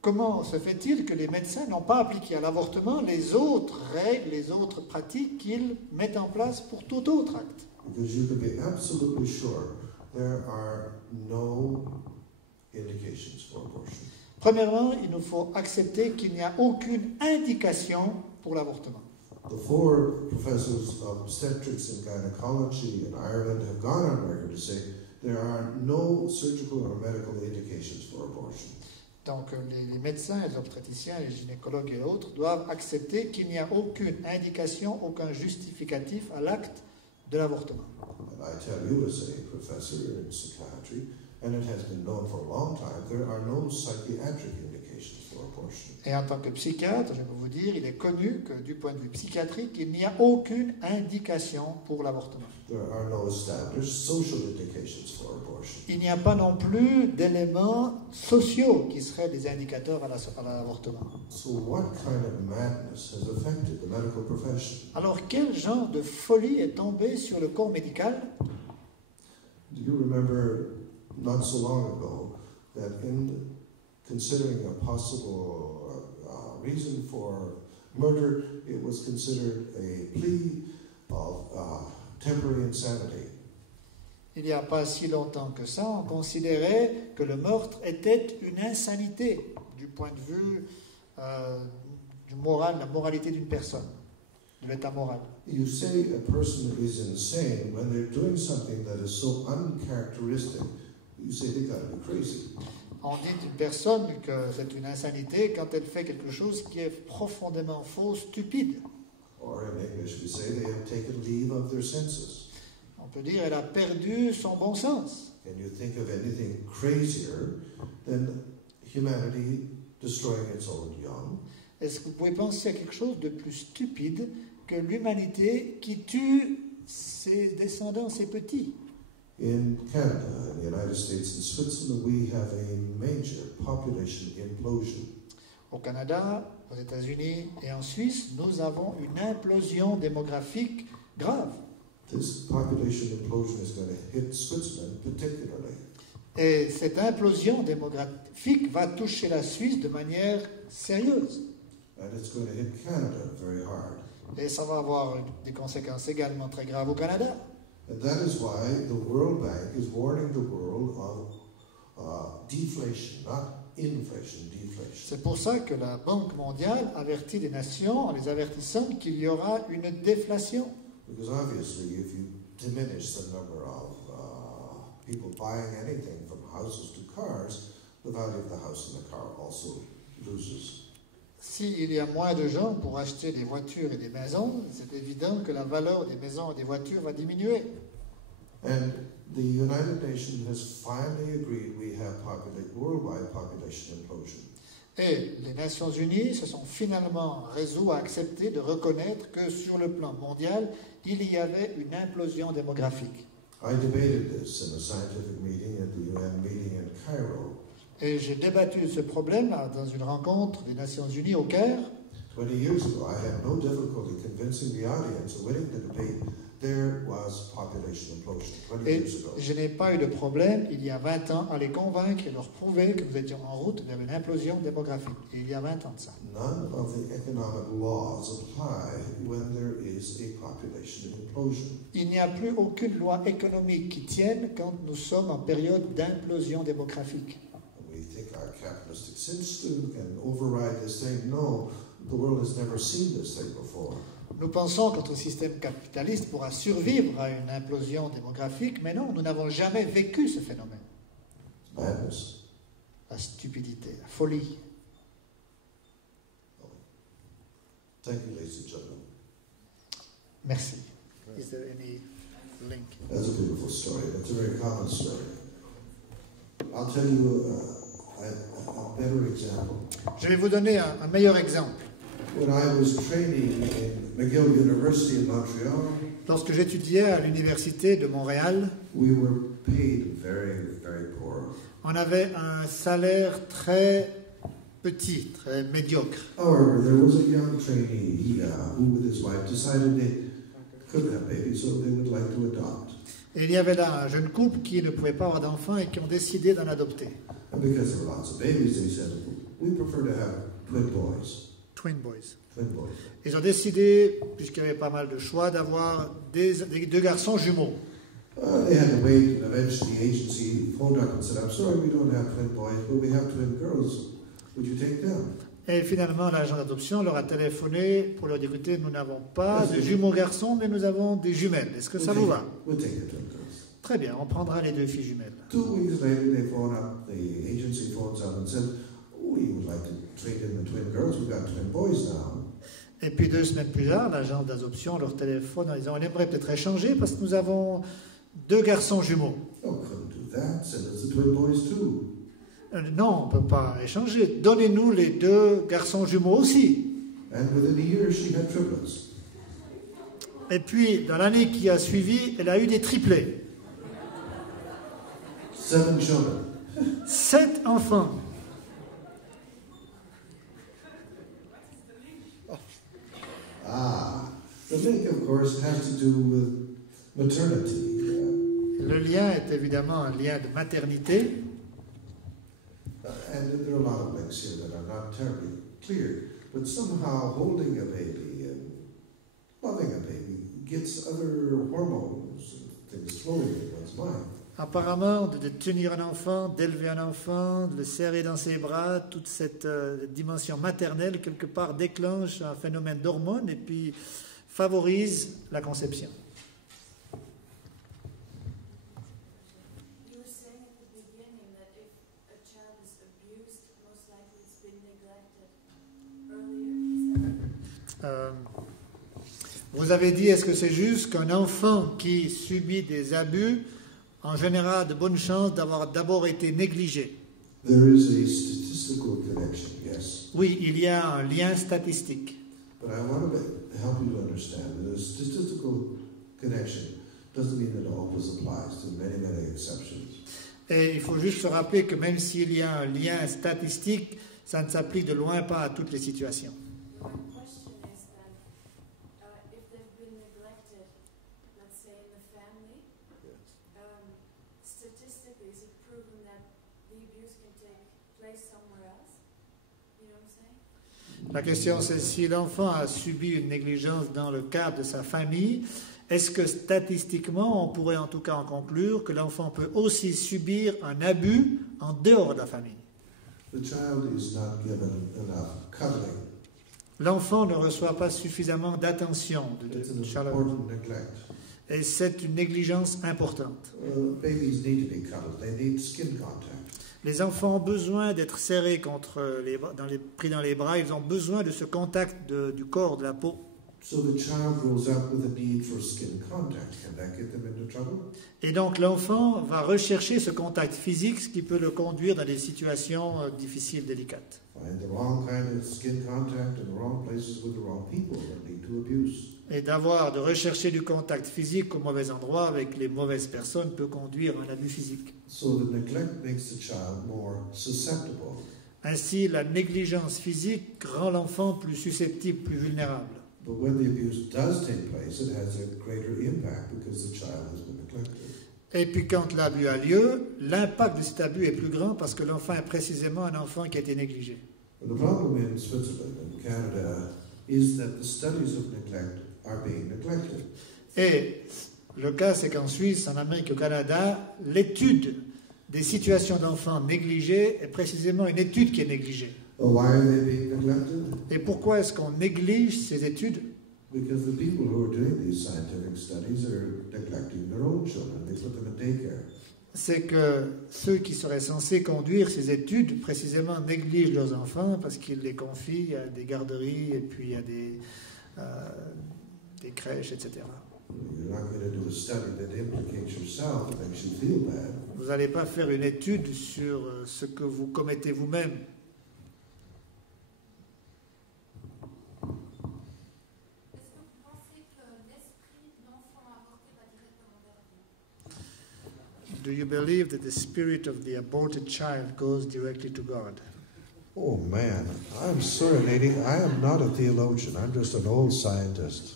Comment se fait-il que les médecins n'ont pas appliqué à l'avortement les autres règles, les autres pratiques qu'ils mettent en place pour tout autre acte? Because you can be absolutely sure there are no indications for abortion. Premièrement, il nous faut accepter qu'il n'y a aucune indication pour l'avortement. The 4 professors of obstetrics and gynecology in Ireland have gone on record to say there are no surgical or medical indications for abortion. Donc les médecins, les obstétriciens, les gynécologues et autres doivent accepter qu'il n'y a aucune indication, aucun justificatif à l'acte de l'avortement. And I tell you as a professor in psychiatry, and it has been known for a long time, there are no psychiatric indications for abortion. Et en tant que psychiatre, je peux vous dire, il est connu que du point de vue psychiatrique, il n'y a aucune indication pour l'avortement. There are no established social indications for abortion. Il n'y a pas non plus d'éléments sociaux qui seraient des indicateurs à l'avortement. So what kind of madness has affected the medical profession? Alors quel genre de folie est tombé sur le corps médical? Do you remember not so long ago that in considering a possible reason for murder, it was considered a plea of temporary insanity? Il n'y a pas si longtemps que ça, on considérait que le meurtre était une insanité du point de vue du moral, la moralité d'une personne, de l'état moral. You say a person is insane when they're doing something that is so uncharacteristic. You say they got to be crazy. On dit d'une personne que c'est une insanité quand elle fait quelque chose qui est profondément faux, stupide. Or in English we say they have taken leave of their senses. On peut dire qu'elle a perdu son bon sens. Can you think of anything crazier than humanity destroying its own young? Est-ce que vous pouvez penser à quelque chose de plus stupide que l'humanité qui tue ses descendants, ses petits? In Canada, in the United States, and Switzerland, we have a major population implosion. Au Canada, aux États-Unis et en Suisse, nous avons une implosion démographique grave. This population implosion is going to hit Switzerland particularly. Et cette implosion démographique va toucher la Suisse de manière sérieuse. And it's going to hit Canada very hard. Et ça va avoir des conséquences également très graves au Canada. And that is why the World Bank is warning the world of deflation, not inflation, deflation. C'est pour ça que la Banque mondiale avertit les nations en les avertissant qu'il y aura une déflation. Because obviously, if you diminish the number of people buying anything from houses to cars, the value of the house and the car also loses. S'il y a moins de gens pour acheter des voitures et des maisons, c'est évident que la valeur des maisons et des voitures va diminuer. And the United Nations has finally agreed we have worldwide population implosion. Et les Nations Unies se sont finalement résolues à accepter de reconnaître que sur le plan mondial, il y avait une implosion démographique. I debated this in a scientific meeting at the UN meeting in Cairo. Et j'ai débattu de ce problème dans une rencontre des Nations Unies au Caire. 20 years ago, I had no difficulty convincing the audience and winning the debate. There was population implosion 20 Et years ago. je n'ai pas eu de problème, il y a 20 ans, à les convaincre et leur prouver que nous étions en route vers une implosion démographique. Et il y a 20 ans de ça. None of the economic laws apply when there is a population implosion. Il n'y a plus aucune loi économique qui tienne quand nous sommes en période d'implosion démographique. We think our capitalistic system can override this thing. No, the world has never seen this thing before. Nous pensons que notre système capitaliste pourra survivre à une implosion démographique, mais non, nous n'avons jamais vécu ce phénomène. Madness. La stupidité, la folie. Thank you, ladies and gentlemen. Merci. Is there any link? That's a beautiful story. It's a very common story. I'll tell you a better example. Je vais vous donner un meilleur exemple. When I was training in McGill University in Montreal, Lorsque j'étudiais à l'université de Montréal, we were paid very, very poor. on avait un salaire très petit, très médiocre. However, there was a young trainee who, with his wife, decided they couldn't have babies, so they would like to adopt. Et il y avait là un jeune couple qui ne pouvait pas avoir d'enfants et qui ont décidé d'en adopter. And because there were lots of babies, they said, we prefer to have twin boys. Twin boys. Twin boys. Ils ont décidé, puisqu'il y avait pas mal de choix, d'avoir deux garçons jumeaux. They had to wait, and eventually the agency phoned up and said, I'm sorry, we don't have twin boys, but we have twin girls. Would you take them? Et finalement, l'agent d'adoption leur a téléphoné pour leur dire, écoutez, nous n'avons pas de jumeaux garçons, mais nous avons des jumelles. Est-ce que ça vous va? We'll take the twin girls. Très bien, on prendra les deux filles jumelles. 2 weeks later, they phone up, the agency phones up and said, we would like to trade in the twin girls, we've got twin boys now. Et puis 2 semaines plus tard, l'agent d'adoption leur téléphone en disant, on aimerait peut-être échanger parce que nous avons 2 garçons jumeaux. Oh, couldn't do that, send us the twin boys too. Non, on ne peut pas échanger. Donnez-nous les 2 garçons jumeaux aussi. And within a year, she had triplets. Et puis, dans l'année qui a suivi, elle a eu des triplés. 7 children. 7 enfants. The link, of course, has to do with maternity. Le lien est évidemment un lien de maternité. And there are a lot of links here that are not terribly clear. But somehow holding a baby and loving a baby gets other hormones and things flowing in one's mind. Apparemment, de tenir un enfant, d'élever un enfant, de le serrer dans ses bras, toute cette dimension maternelle, quelque part, déclenche un phénomène d'hormones et puis favorise la conception. You were saying at the beginning that if a child is Vous avez dit, est-ce que c'est juste qu'un enfant qui subit des abus, en général, a de bonnes chances d'avoir d'abord été négligé? There is a statistical connection, yes. Oui, il y a un lien statistique. But I want to help you to understand that a statistical connection doesn't mean that it always applies to many, many exceptions. Et il faut juste se rappeler que même s'il y a un lien statistique, ça ne s'applique de loin pas à toutes les situations. La question, c'est si l'enfant a subi une négligence dans le cadre de sa famille, est-ce que statistiquement, on pourrait en tout cas en conclure que l'enfant peut aussi subir un abus en dehors de la famille? The child is not given enough cuddling. L'enfant ne reçoit pas suffisamment d'attention, It's de an chaleur. important neglect. Et c'est une négligence importante. Babies need to be cuddled. They need skin contact. Les enfants ont besoin d'être serrés pris dans les bras, ils ont besoin de ce contact du corps, de la peau. So the child grows up with a need for skin contact. Can that get them into trouble? Et donc l'enfant va rechercher ce contact physique, ce qui peut le conduire dans des situations difficiles, délicates. Find the wrong kind of skin contact in the wrong places with the wrong people that lead to abuse. Et de rechercher du contact physique au mauvais endroit avec les mauvaises personnes peut conduire à un abus physique. So the neglect makes the child more susceptible. Ainsi, la négligence physique rend l'enfant plus susceptible, plus vulnérable. But when the abuse does take place, it has a greater impact because the child has been neglected. Et puis quand l'abus a lieu, l'impact de cet abus est plus grand parce que l'enfant est précisément un enfant qui a été négligé. And the problem in Switzerland and Canada is that the studies of neglect are being neglected. Et le cas, c'est qu'en Suisse, en Amérique et au Canada, l'étude des situations d'enfants négligés est précisément une étude qui est négligée. Why are they being neglected? Et pourquoi est-ce qu'on néglige ces études? Because the people who are doing these scientific studies are neglecting their own children. They put them in daycare. C'est que ceux qui seraient censés conduire ces études, précisément, négligent leurs enfants parce qu'ils les confient à des garderies et puis à des crèches, etc. You're not going to do a study that implicates yourself and makes you feel bad. Vous n'allez pas faire une étude sur ce que vous commettez vous-même. Do you believe that the spirit of the aborted child goes directly to God? Oh man, I'm sorry, lady. I am not a theologian. I'm just an old scientist.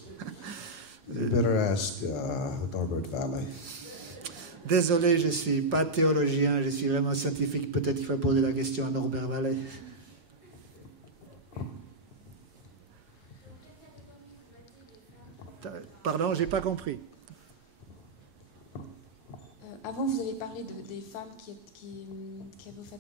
You better ask Norbert Valley. Désolé, je ne suis pas théologien, je suis vraiment scientifique. Peut-être qu'il faut poser la question à Norbert Valley. Pardon, j'ai pas compris. Avant, vous avez parlé des femmes qui avaient fait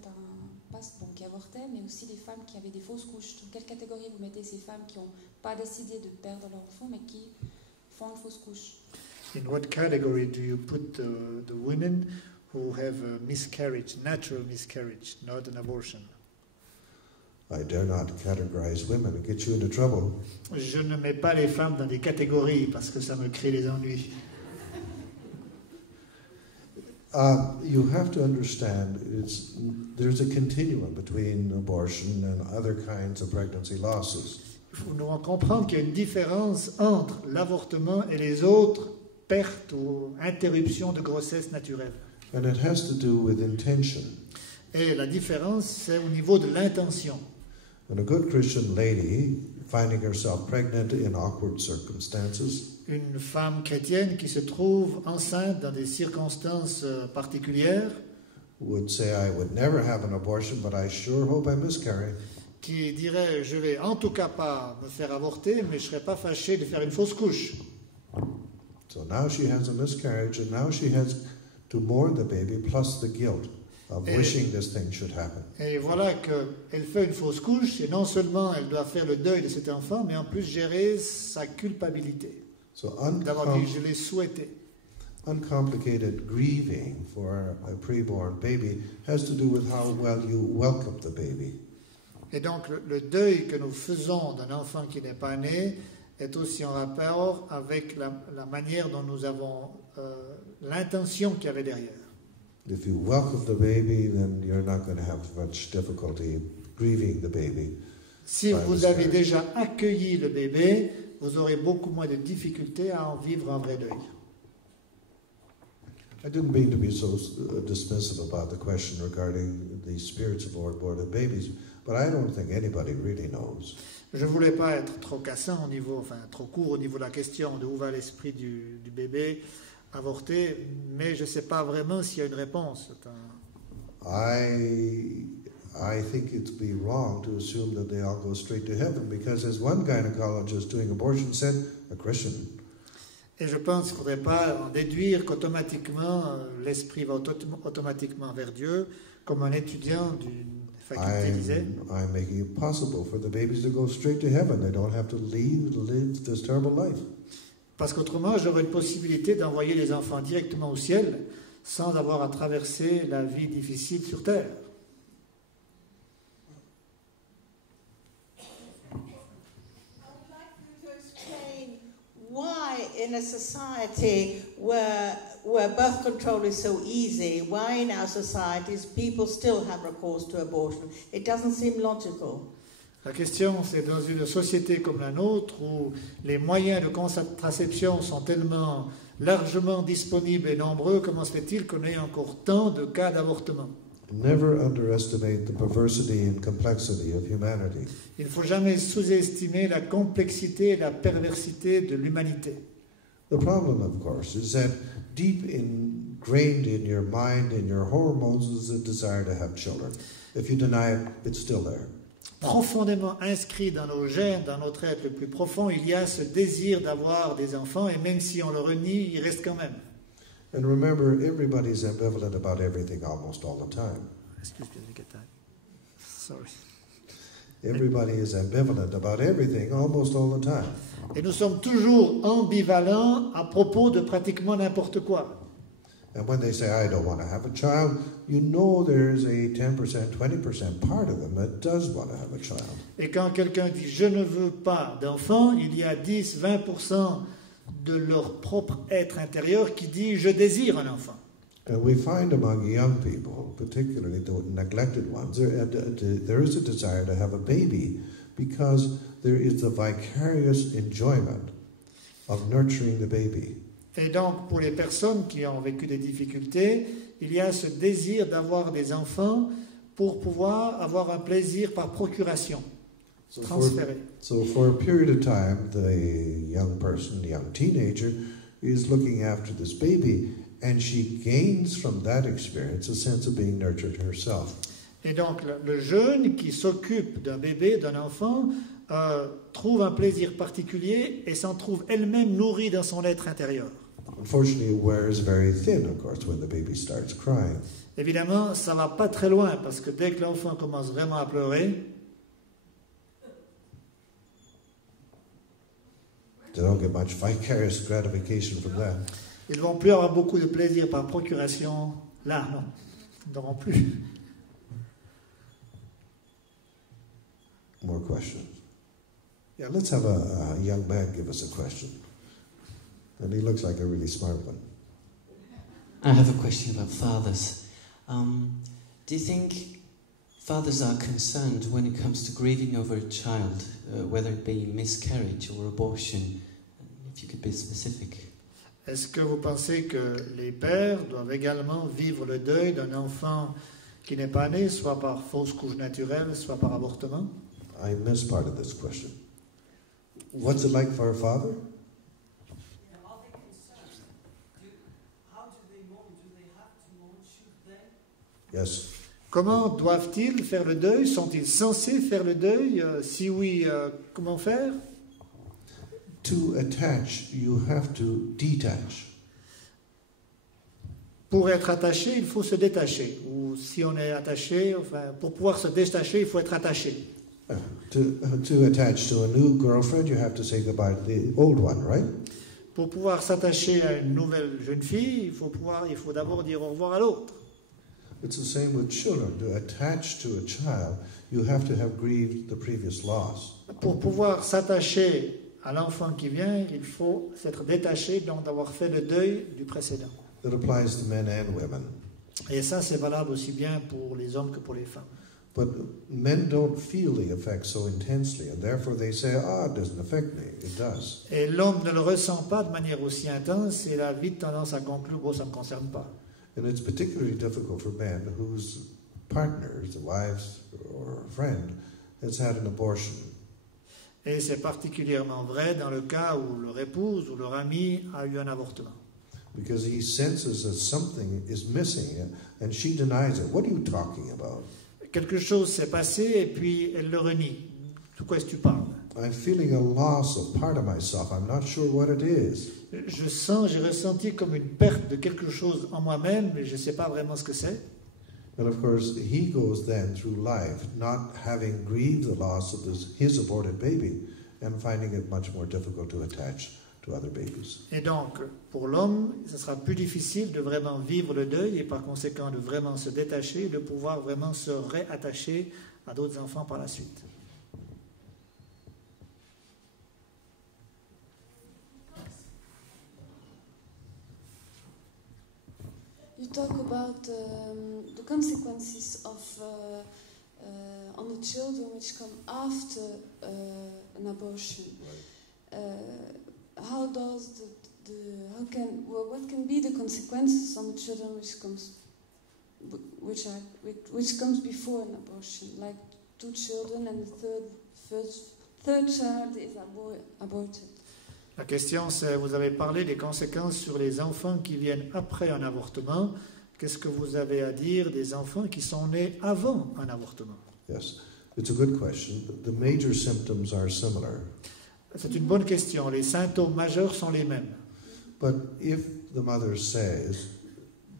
qui avortaient, mais aussi des femmes qui avaient des fausses couches. Dans quelle catégorie vous mettez ces femmes qui n'ont pas décidé de perdre leur enfant, mais qui font une fausse couche? In what category do you put the women who have a miscarriage, natural miscarriage, not an abortion? I dare not categorize women and get you into trouble. Je ne mets pas les femmes dans des catégories parce que ça me crée des ennuis. You have to understand, there's a continuum between abortion and other kinds of pregnancy losses. Nous devons comprendre qu'il y a une différence entre l'avortement et les autres pertes ou interruptions de grossesse naturelle. And it has to do with intention. Et la différence, c'est au niveau de l'intention. And a good Christian lady finding herself pregnant in awkward circumstances Une femme chrétienne qui se trouve enceinte dans des circonstances particulières, would say, I would never have an abortion, but I sure hope I miscarry. qui dirait « je vais en tout cas pas me faire avorter, mais je ne serais pas fâché de faire une fausse couche ». So now she has a miscarriage, and now she has to mourn the baby plus the guilt of wishing this thing should happen. Et voilà qu'elle fait une fausse couche, et non seulement elle doit faire le deuil de cet enfant, mais en plus gérer sa culpabilité. So D'avoir dit « je l'ai souhaité ». uncomplicated grieving for a preborn baby has to do with how well you welcome the baby. Et donc le deuil que nous faisons d'un enfant qui n'est pas né est aussi en rapport avec la manière dont nous avons l'intention qu'il y avait derrière. If you welcome the baby, then you're not going to have much difficulty grieving the baby. Si vous avez déjà accueilli le bébé, vous aurez beaucoup moins de difficultés à en vivre un vrai deuil. I didn't mean to be so dismissive about the question regarding the spirits of aborted babies, but I don't think anybody really knows. Je ne voulais pas être trop cassant au niveau, enfin trop court au niveau de la question de où va l'esprit du bébé avorté, mais je ne sais pas vraiment s'il y a une réponse. I think it'd be wrong to assume that they all go straight to heaven, because as one gynecologist doing abortion said, a Christian. Et je pense qu'il ne faudrait pas en déduire qu'automatiquement l'esprit va automatiquement vers Dieu, comme un étudiant d'une faculté disait. I'm making it possible for the babies to go straight to heaven. They don't have to live this terrible life. Parce qu'autrement, j'aurais une possibilité d'envoyer les enfants directement au ciel sans avoir à traverser la vie difficile sur terre. Why, in a society where birth control is so easy, why in our societies people still have recourse to abortion? It doesn't seem logical. La question, c'est dans une société comme la nôtre où les moyens de contraception sont tellement largement disponibles et nombreux, comment se fait-il qu'on ait encore tant de cas d'avortement? Never underestimate the perversity and complexity of humanity. Il ne faut jamais sous-estimer la complexité et la perversité de l'humanité. The problem, of course, is that deep ingrained in your mind and your hormones is a desire to have children. If you deny it, it's still there. Profondément inscrit dans nos gènes, dans notre être le plus profond, il y a ce désir d'avoir des enfants, et même si on le renie, il reste quand même. And remember, everybody's ambivalent about everything almost all the time. Excuse me, get that. Sorry. Everybody is ambivalent about everything almost all the time. Et nous sommes toujours ambivalents à propos de pratiquement n'importe quoi. And when they say, I don't want to have a child, you know there's a 10%, 20% part of them that does want to have a child. Et quand quelqu'un dit « je ne veux pas d'enfant », il y a 10-20% de leur propre être intérieur qui dit « je désire un enfant ». And we find among young people, particularly the neglected ones, there is a desire to have a baby because there is a vicarious enjoyment of nurturing the baby. Et donc, pour les personnes qui ont vécu des difficultés, il y a ce désir d'avoir des enfants pour pouvoir avoir un plaisir par procuration, transféré. So for a period of time, the young person, the young teenager, is looking after this baby, and she gains from that experience a sense of being nurtured herself. Et donc, le jeune qui s'occupe d'un bébé, d'un enfant, trouve un plaisir particulier et s'en trouve elle-même nourrie dans son être intérieur. Unfortunately, it wears very thin, of course, when the baby starts crying. Évidemment, ça ne va pas très loin, parce que dès que l'enfant commence vraiment à pleurer, They don't get much vicarious gratification from that. ils ne vont plus avoir beaucoup de plaisir par procuration. Là, non, ils n'auront plus. More questions? Yeah, let's have a young man give us a question. And he looks like a really smart one. I have a question about fathers. Do you think fathers are concerned when it comes to grieving over a child, whether it be miscarriage or abortion? If you could be specific. Est-ce que vous pensez que les pères doivent également vivre le deuil d'un enfant qui n'est pas né, soit par fausse couche naturelle, soit par avortement? I missed part of this question. What's it like for a father? Are they concerned? How do they mourn? Do they have to mourn? Should they? Yes. Comment doivent-ils faire le deuil? Sont-ils censés faire le deuil? Si oui, comment faire? To attach, you have to detach. Pour être attaché, il faut se détacher. Ou si on est attaché, enfin, pour pouvoir se détacher, il faut être attaché. To attach to a new girlfriend, you have to say goodbye to the old one, right? Pour pouvoir s'attacher à une nouvelle jeune fille, il faut d'abord dire au revoir à l'autre. It's the same with children. To attach to a child, you have to have grieved the previous loss. Pour pouvoir s'attacher à l'enfant qui vient, il faut s'être détaché, donc d'avoir fait le deuil du précédent. That applies to men and women. Et ça, c'est valable aussi bien pour les hommes que pour les femmes. But men don't feel the effect so intensely, and therefore they say, it doesn't affect me. It does. Et l'homme ne le ressent pas de manière aussi intense, et il a vite tendance à conclure, bon, ça ne me concerne pas. And it's particularly difficult for men whose partners, wives or a friend, has had an abortion. Et c'est particulièrement vrai dans le cas où leur épouse ou leur ami a eu un avortement. Because he senses that something is missing, and she denies it. What are you talking about? Quelque chose s'est passé et puis elle le renie. De quoi est-ce que tu parles? I'm feeling a loss of part of myself. I'm not sure what it is. J'ai ressenti comme une perte de quelque chose en moi-même, mais je ne sais pas vraiment ce que c'est. And of course, he goes then through life not having grieved the loss of his aborted baby and finding it much more difficult to attach to other babies. Et donc, pour l'homme, ce sera plus difficile de vraiment vivre le deuil et par conséquent de vraiment se détacher, de pouvoir vraiment se réattacher à d'autres enfants par la suite. You talk about the consequences of on the children which come after an abortion. How does what can be the consequences on the children which comes before an abortion, like 2 children and the third child is aborted? La question, c'est, vous avez parlé des conséquences sur les enfants qui viennent après un avortement. Qu'est-ce que vous avez à dire des enfants qui sont nés avant un avortement? Yes, it's a good question. The major symptoms are similar. C'est une bonne question. Les symptômes majeurs sont les mêmes. But if the mother says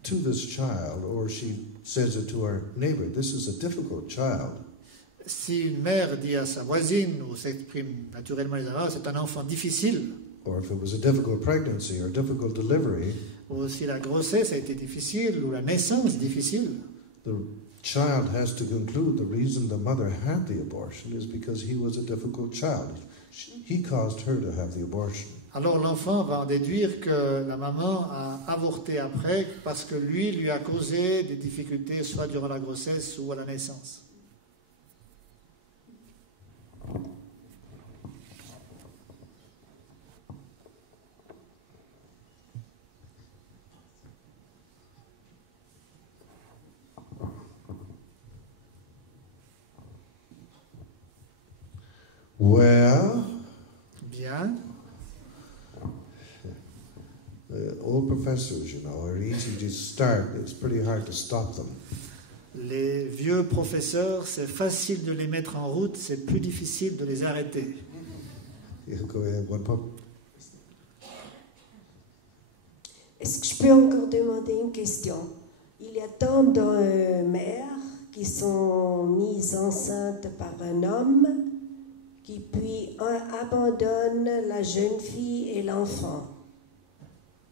to this child, or she says it to her neighbor, this is a difficult child. Si une mère dit à sa voisine ou s'exprime naturellement les enfants, c'est un enfant difficile. Or if it was a difficult pregnancy or difficult delivery, ou si la grossesse a été difficile ou la naissance difficile, the child has to conclude the reason the mother had the abortion is because he was a difficult child. He caused her to have the abortion. Alors l'enfant va en déduire que la maman a avorté après parce que lui a causé des difficultés soit durant la grossesse ou à la naissance. Well, bien. The old professors, are easy to start. It's pretty hard to stop them. Les vieux professeurs, c'est facile de les mettre en route, c'est plus difficile de les arrêter. Yeah, go ahead, one pop. Est-ce que je peux encore demander une question? Il y a tant de mères qui sont mises enceintes par un homme qui puis abandonne la jeune fille et l'enfant.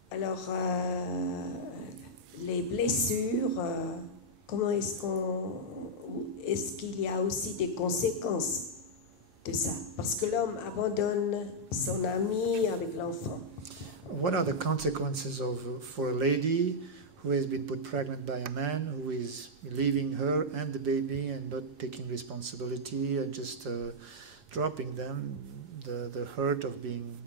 Alors, les blessures, comment est-ce qu'il y a aussi des conséquences de ça? Parce que l'homme abandonne son ami avec l'enfant. What are the consequences for a lady who has been put pregnant by a man who is leaving her and the baby and not taking responsibility and just dropping them, the hurt of being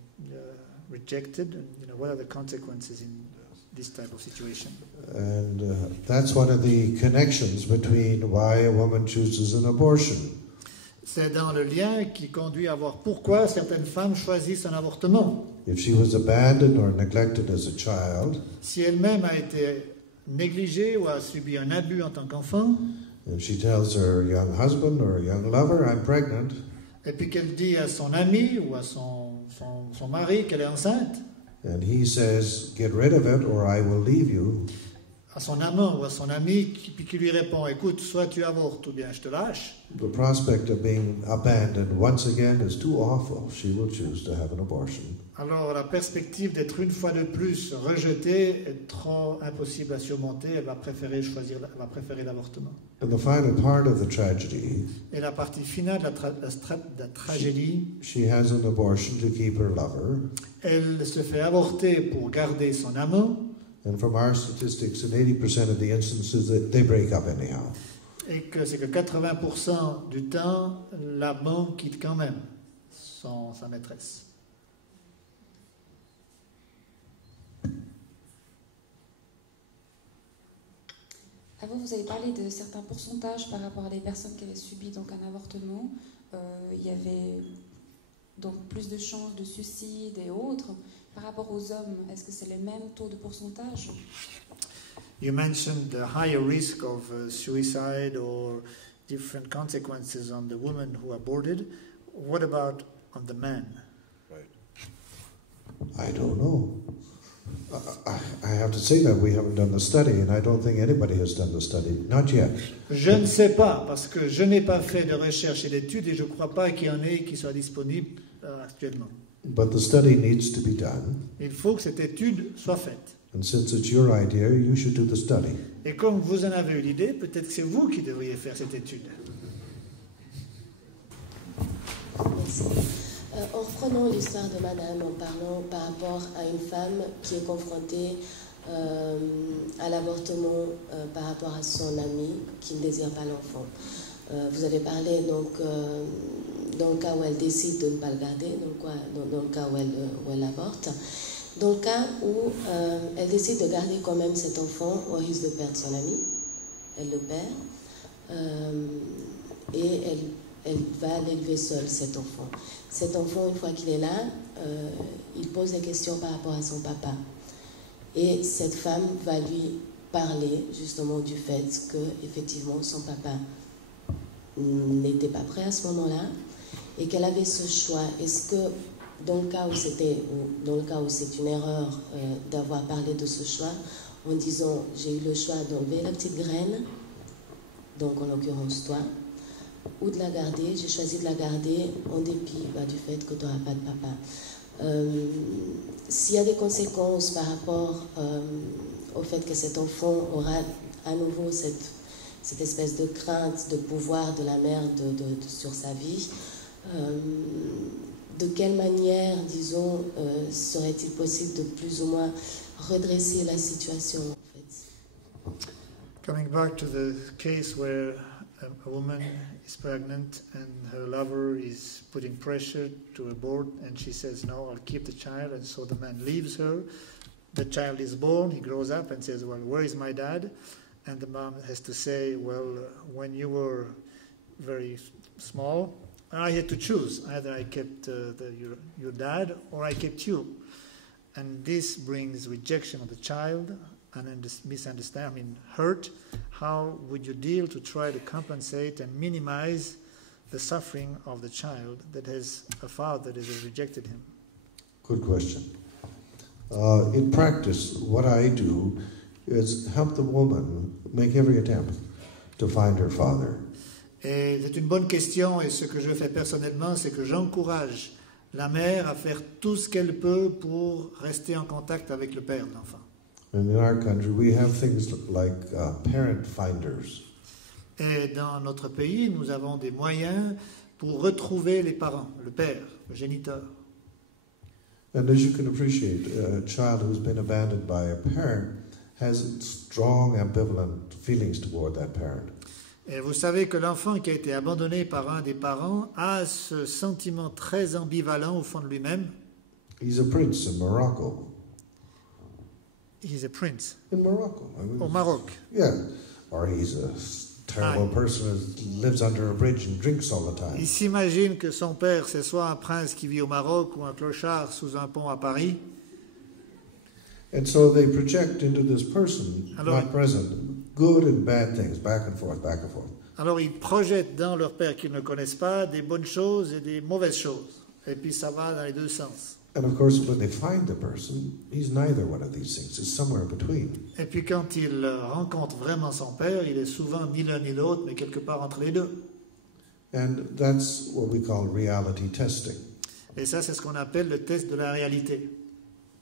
rejected, and what are the consequences in this type of situation? And that's one of the connections between why a woman chooses an abortion. C'est dans le lien qui conduit à voir pourquoi certaines femmes choisissent un avortement. If she was abandoned or neglected as a child, si elle-même a été négligée ou a subi un abus en tant qu'enfant, and she tells her young husband or young lover, I'm pregnant, et puis qu'elle dit à son ami ou à son mari qu'elle est enceinte, and he says, get rid of it or I will leave you, à son amant ou à son ami, puis qui lui répond, écoute, soit tu avortes ou bien je te lâche, the prospect of being abandoned once again is too awful. She will choose to have an abortion. alors la perspective d'être une fois de plus rejetée est trop impossible à surmonter. Elle va préférer l'avortement. And the final part of the tragedy, Et la partie finale de la tragédie, she has an abortion to keep her lover. elle se fait avorter pour garder son amant. And from our statistics, in 80% of the instances, they break up anyhow. Et que c'est que 80% du temps, l'amant quitte quand même sa maîtresse. Avant, vous avez parlé de certains pourcentages par rapport à des personnes qui avaient subi donc un avortement. Il y avait donc plus de chances de suicide et autres. Par rapport aux hommes, est-ce que c'est le même taux de pourcentage? You mentioned the higher risk of suicide or different consequences on the women who aborted. What about on the men? I don't know. I have to say that we haven't done the study, and I don't think anybody has done the study. Not yet. Je ne sais pas, parce que je n'ai pas fait de recherche et d'études, et je ne crois pas qu'il y en ait qui soient disponibles actuellement. But the study needs to be done. Il faut que cette étude soit faite. And since it's your idea, you should do the study. Et comme vous en avez eu l'idée, peut-être que c'est vous qui devriez faire cette étude. Merci. En reprenant l'histoire de Madame, en parlant par rapport à une femme qui est confrontée à l'avortement par rapport à son ami qui ne désire pas l'enfant. Vous avez parlé donc dans le cas où elle décide de ne pas le garder, dans le cas où elle avorte. Dans le cas où elle décide de garder quand même cet enfant au risque de perdre son ami, elle le perd et elle va l'élever seule, cet enfant. Cet enfant, une fois qu'il est là, il pose des questions par rapport à son papa. Et cette femme va lui parler justement du fait que, effectivement, son papa n'était pas prêt à ce moment-là et qu'elle avait ce choix. Est-ce que, dans le cas où c'est une erreur d'avoir parlé de ce choix, en disant j'ai eu le choix d'enlever la petite graine, donc en l'occurrence toi, ou de la garder, j'ai choisi de la garder en dépit du fait que tu n'auras pas de papa. S'il y a des conséquences par rapport au fait que cet enfant aura à nouveau cette espèce de crainte de pouvoir de la mère sur sa vie, de quelle manière, disons, serait-il possible de plus ou moins redresser la situation en fait? Coming back to the case where a woman is pregnant and her lover is putting pressure to abort and she says, no, I'll keep the child, and so the man leaves her. The child is born, he grows up and says, well, where is my dad? And the mom has to say, well, when you were very small, I had to choose. Either I kept your dad or I kept you. And this brings rejection of the child and misunderstanding, hurt. How would you deal to try to compensate and minimize the suffering of the child that has a father that has rejected him? Good question. In practice, what I do is help the woman make every attempt to find her father. Et c'est une bonne question, et ce que je fais personnellement, c'est que j'encourage la mère à faire tout ce qu'elle peut pour rester en contact avec le père de l'enfant. And in our country, we have things like parent finders. Et dans notre pays, nous avons des moyens pour retrouver les parents, le père, le géniteur. And as you can appreciate, a child who's been abandoned by a parent has strong ambivalent feelings toward that parent. Et vous savez que l'enfant qui a été abandonné par un des parents a ce sentiment très ambivalent au fond de lui-même. He's a prince in Morocco. He's a prince. In Morocco. I mean, Au Maroc. Yeah. Or he's a terrible person who lives under a bridge and drinks all the time. Il s'imagine que son père, c'est soit un prince qui vit au Maroc ou un clochard sous un pont à Paris. And so they project into this person, not present, good and bad things, back and forth, back and forth. Alors ils projettent dans leur père qu'ils ne connaissent pas des bonnes choses et des mauvaises choses. Et puis ça va dans les deux sens. And of course, when they find the person, he's neither one of these things. He's somewhere in between. Et puis quand il rencontre vraiment son père, il est souvent ni l'un ni l'autre, mais quelque part entre les deux. And that's what we call reality testing. Et ça, c'est ce qu'on appelle le test de la réalité.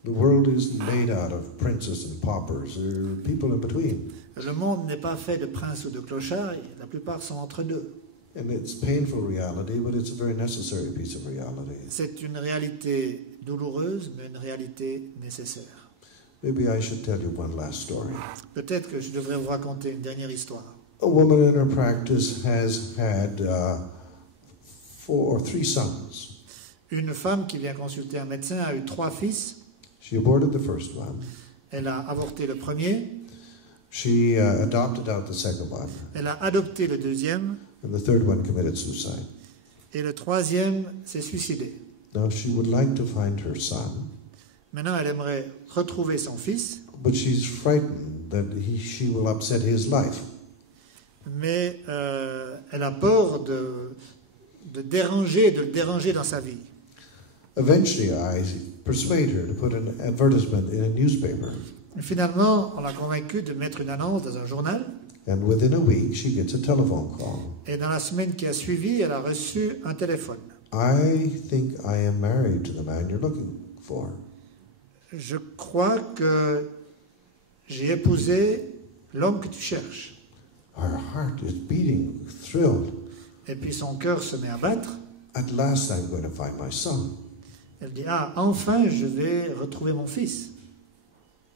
The world isn't made out of princes and paupers. There are people in between. Le monde n'est pas fait de princes ou de clochards, la plupart sont entre deux. And it's painful reality, but it's a very necessary piece of reality. C'est une réalité douloureuse, mais une réalité nécessaire. Maybe I should tell you one last story. Peut-être que je devrais vous raconter une dernière histoire. A woman in her practice has had 3 sons. Une femme qui vient consulter un médecin a eu 3 fils. She aborted the first one. Elle a avorté le premier. She adopted out the second one. Elle a adopté le deuxième. And the third one committed suicide. Et le troisième s'est suicidé. Now she would like to find her son. Maintenant, elle aimerait retrouver son fils. But she's frightened that she will upset his life. Mais elle a peur de le déranger dans sa vie. Eventually, I persuade her to put an advertisement in a newspaper. Et finalement, on l'a convaincue de mettre une annonce dans un journal. And within a week, she gets a telephone call. Et dans la semaine qui a suivi, elle a reçu un téléphone. I think I am married to the man you're looking for. Je crois que j'ai épousé l'homme que tu cherches. Her heart is beating, thrilled. Et puis son cœur se met à battre. At last, I'm going to find my son. Elle dit, ah, enfin, je vais retrouver mon fils.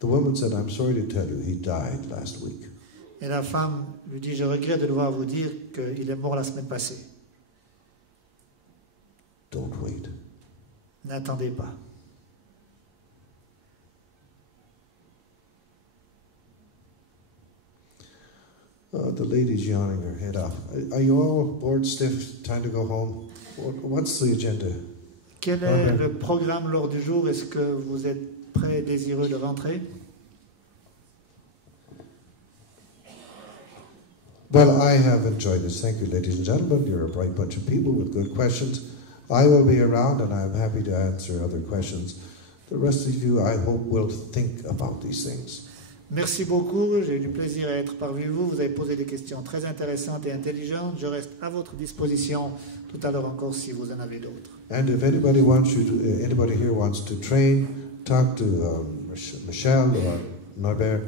The woman said, I'm sorry to tell you, he died last week. Et la femme lui dit, je regrette de devoir vous dire qu'il est mort la semaine passée. Don't wait. N'attendez pas. The lady's yawning her head off. Are you all bored, stiff? Time to go home? What's the agenda? Quel est le programme lors du jour? Est-ce que vous êtes prêts et désireux de rentrer? Well, I have enjoyed this. Thank you, ladies and gentlemen. You're a bright bunch of people with good questions. I will be around and I'm happy to answer other questions. The rest of you, I hope, will think about these things. Merci beaucoup, j'ai eu du plaisir à être parmi vous. Vous avez posé des questions très intéressantes et intelligentes. Je reste à votre disposition tout à l'heure encore si vous en avez d'autres. And if anybody wants you to, anybody here wants to train, talk to Michelle or Norbert,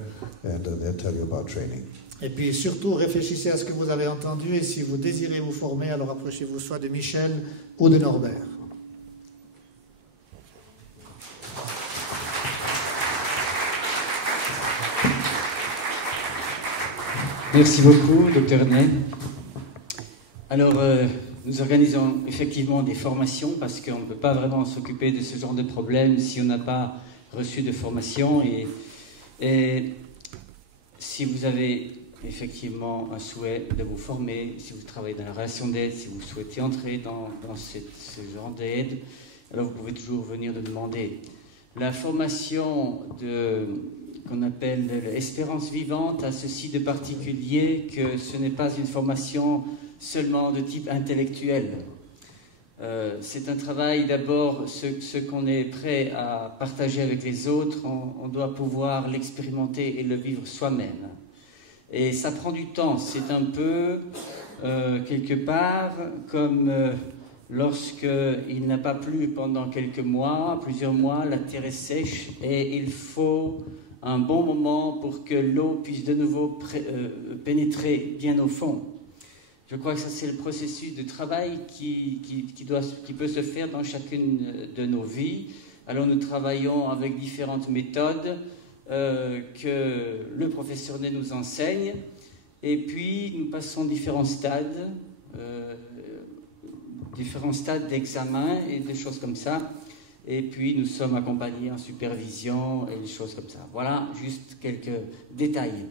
and they'll tell you about training. Et puis surtout, réfléchissez à ce que vous avez entendu et si vous désirez vous former, alors approchez-vous soit de Michel ou de Norbert. Merci beaucoup, Dr. Ney. Alors, nous organisons effectivement des formations parce qu'on ne peut pas vraiment s'occuper de ce genre de problème si on n'a pas reçu de formation. Et si vous avez effectivement un souhait de vous former, si vous travaillez dans la relation d'aide, si vous souhaitez entrer dans ce genre d'aide, alors vous pouvez toujours venir nous demander. La formation qu'on appelle l'espérance vivante a ceci de particulier que ce n'est pas une formation seulement de type intellectuel. C'est un travail d'abord, ce qu'on est prêt à partager avec les autres, on doit pouvoir l'expérimenter et le vivre soi-même. Et ça prend du temps, c'est un peu quelque part comme lorsqu'il n'a pas plu pendant quelques mois, plusieurs mois, la terre est sèche et il faut un bon moment pour que l'eau puisse de nouveau pénétrer bien au fond. Je crois que ça c'est le processus de travail qui peut se faire dans chacune de nos vies. Alors nous travaillons avec différentes méthodes que le professeur Ney nous enseigne et puis nous passons différents stades d'examen et des choses comme ça. Et puis nous sommes accompagnés en supervision et des choses comme ça. Voilà juste quelques détails.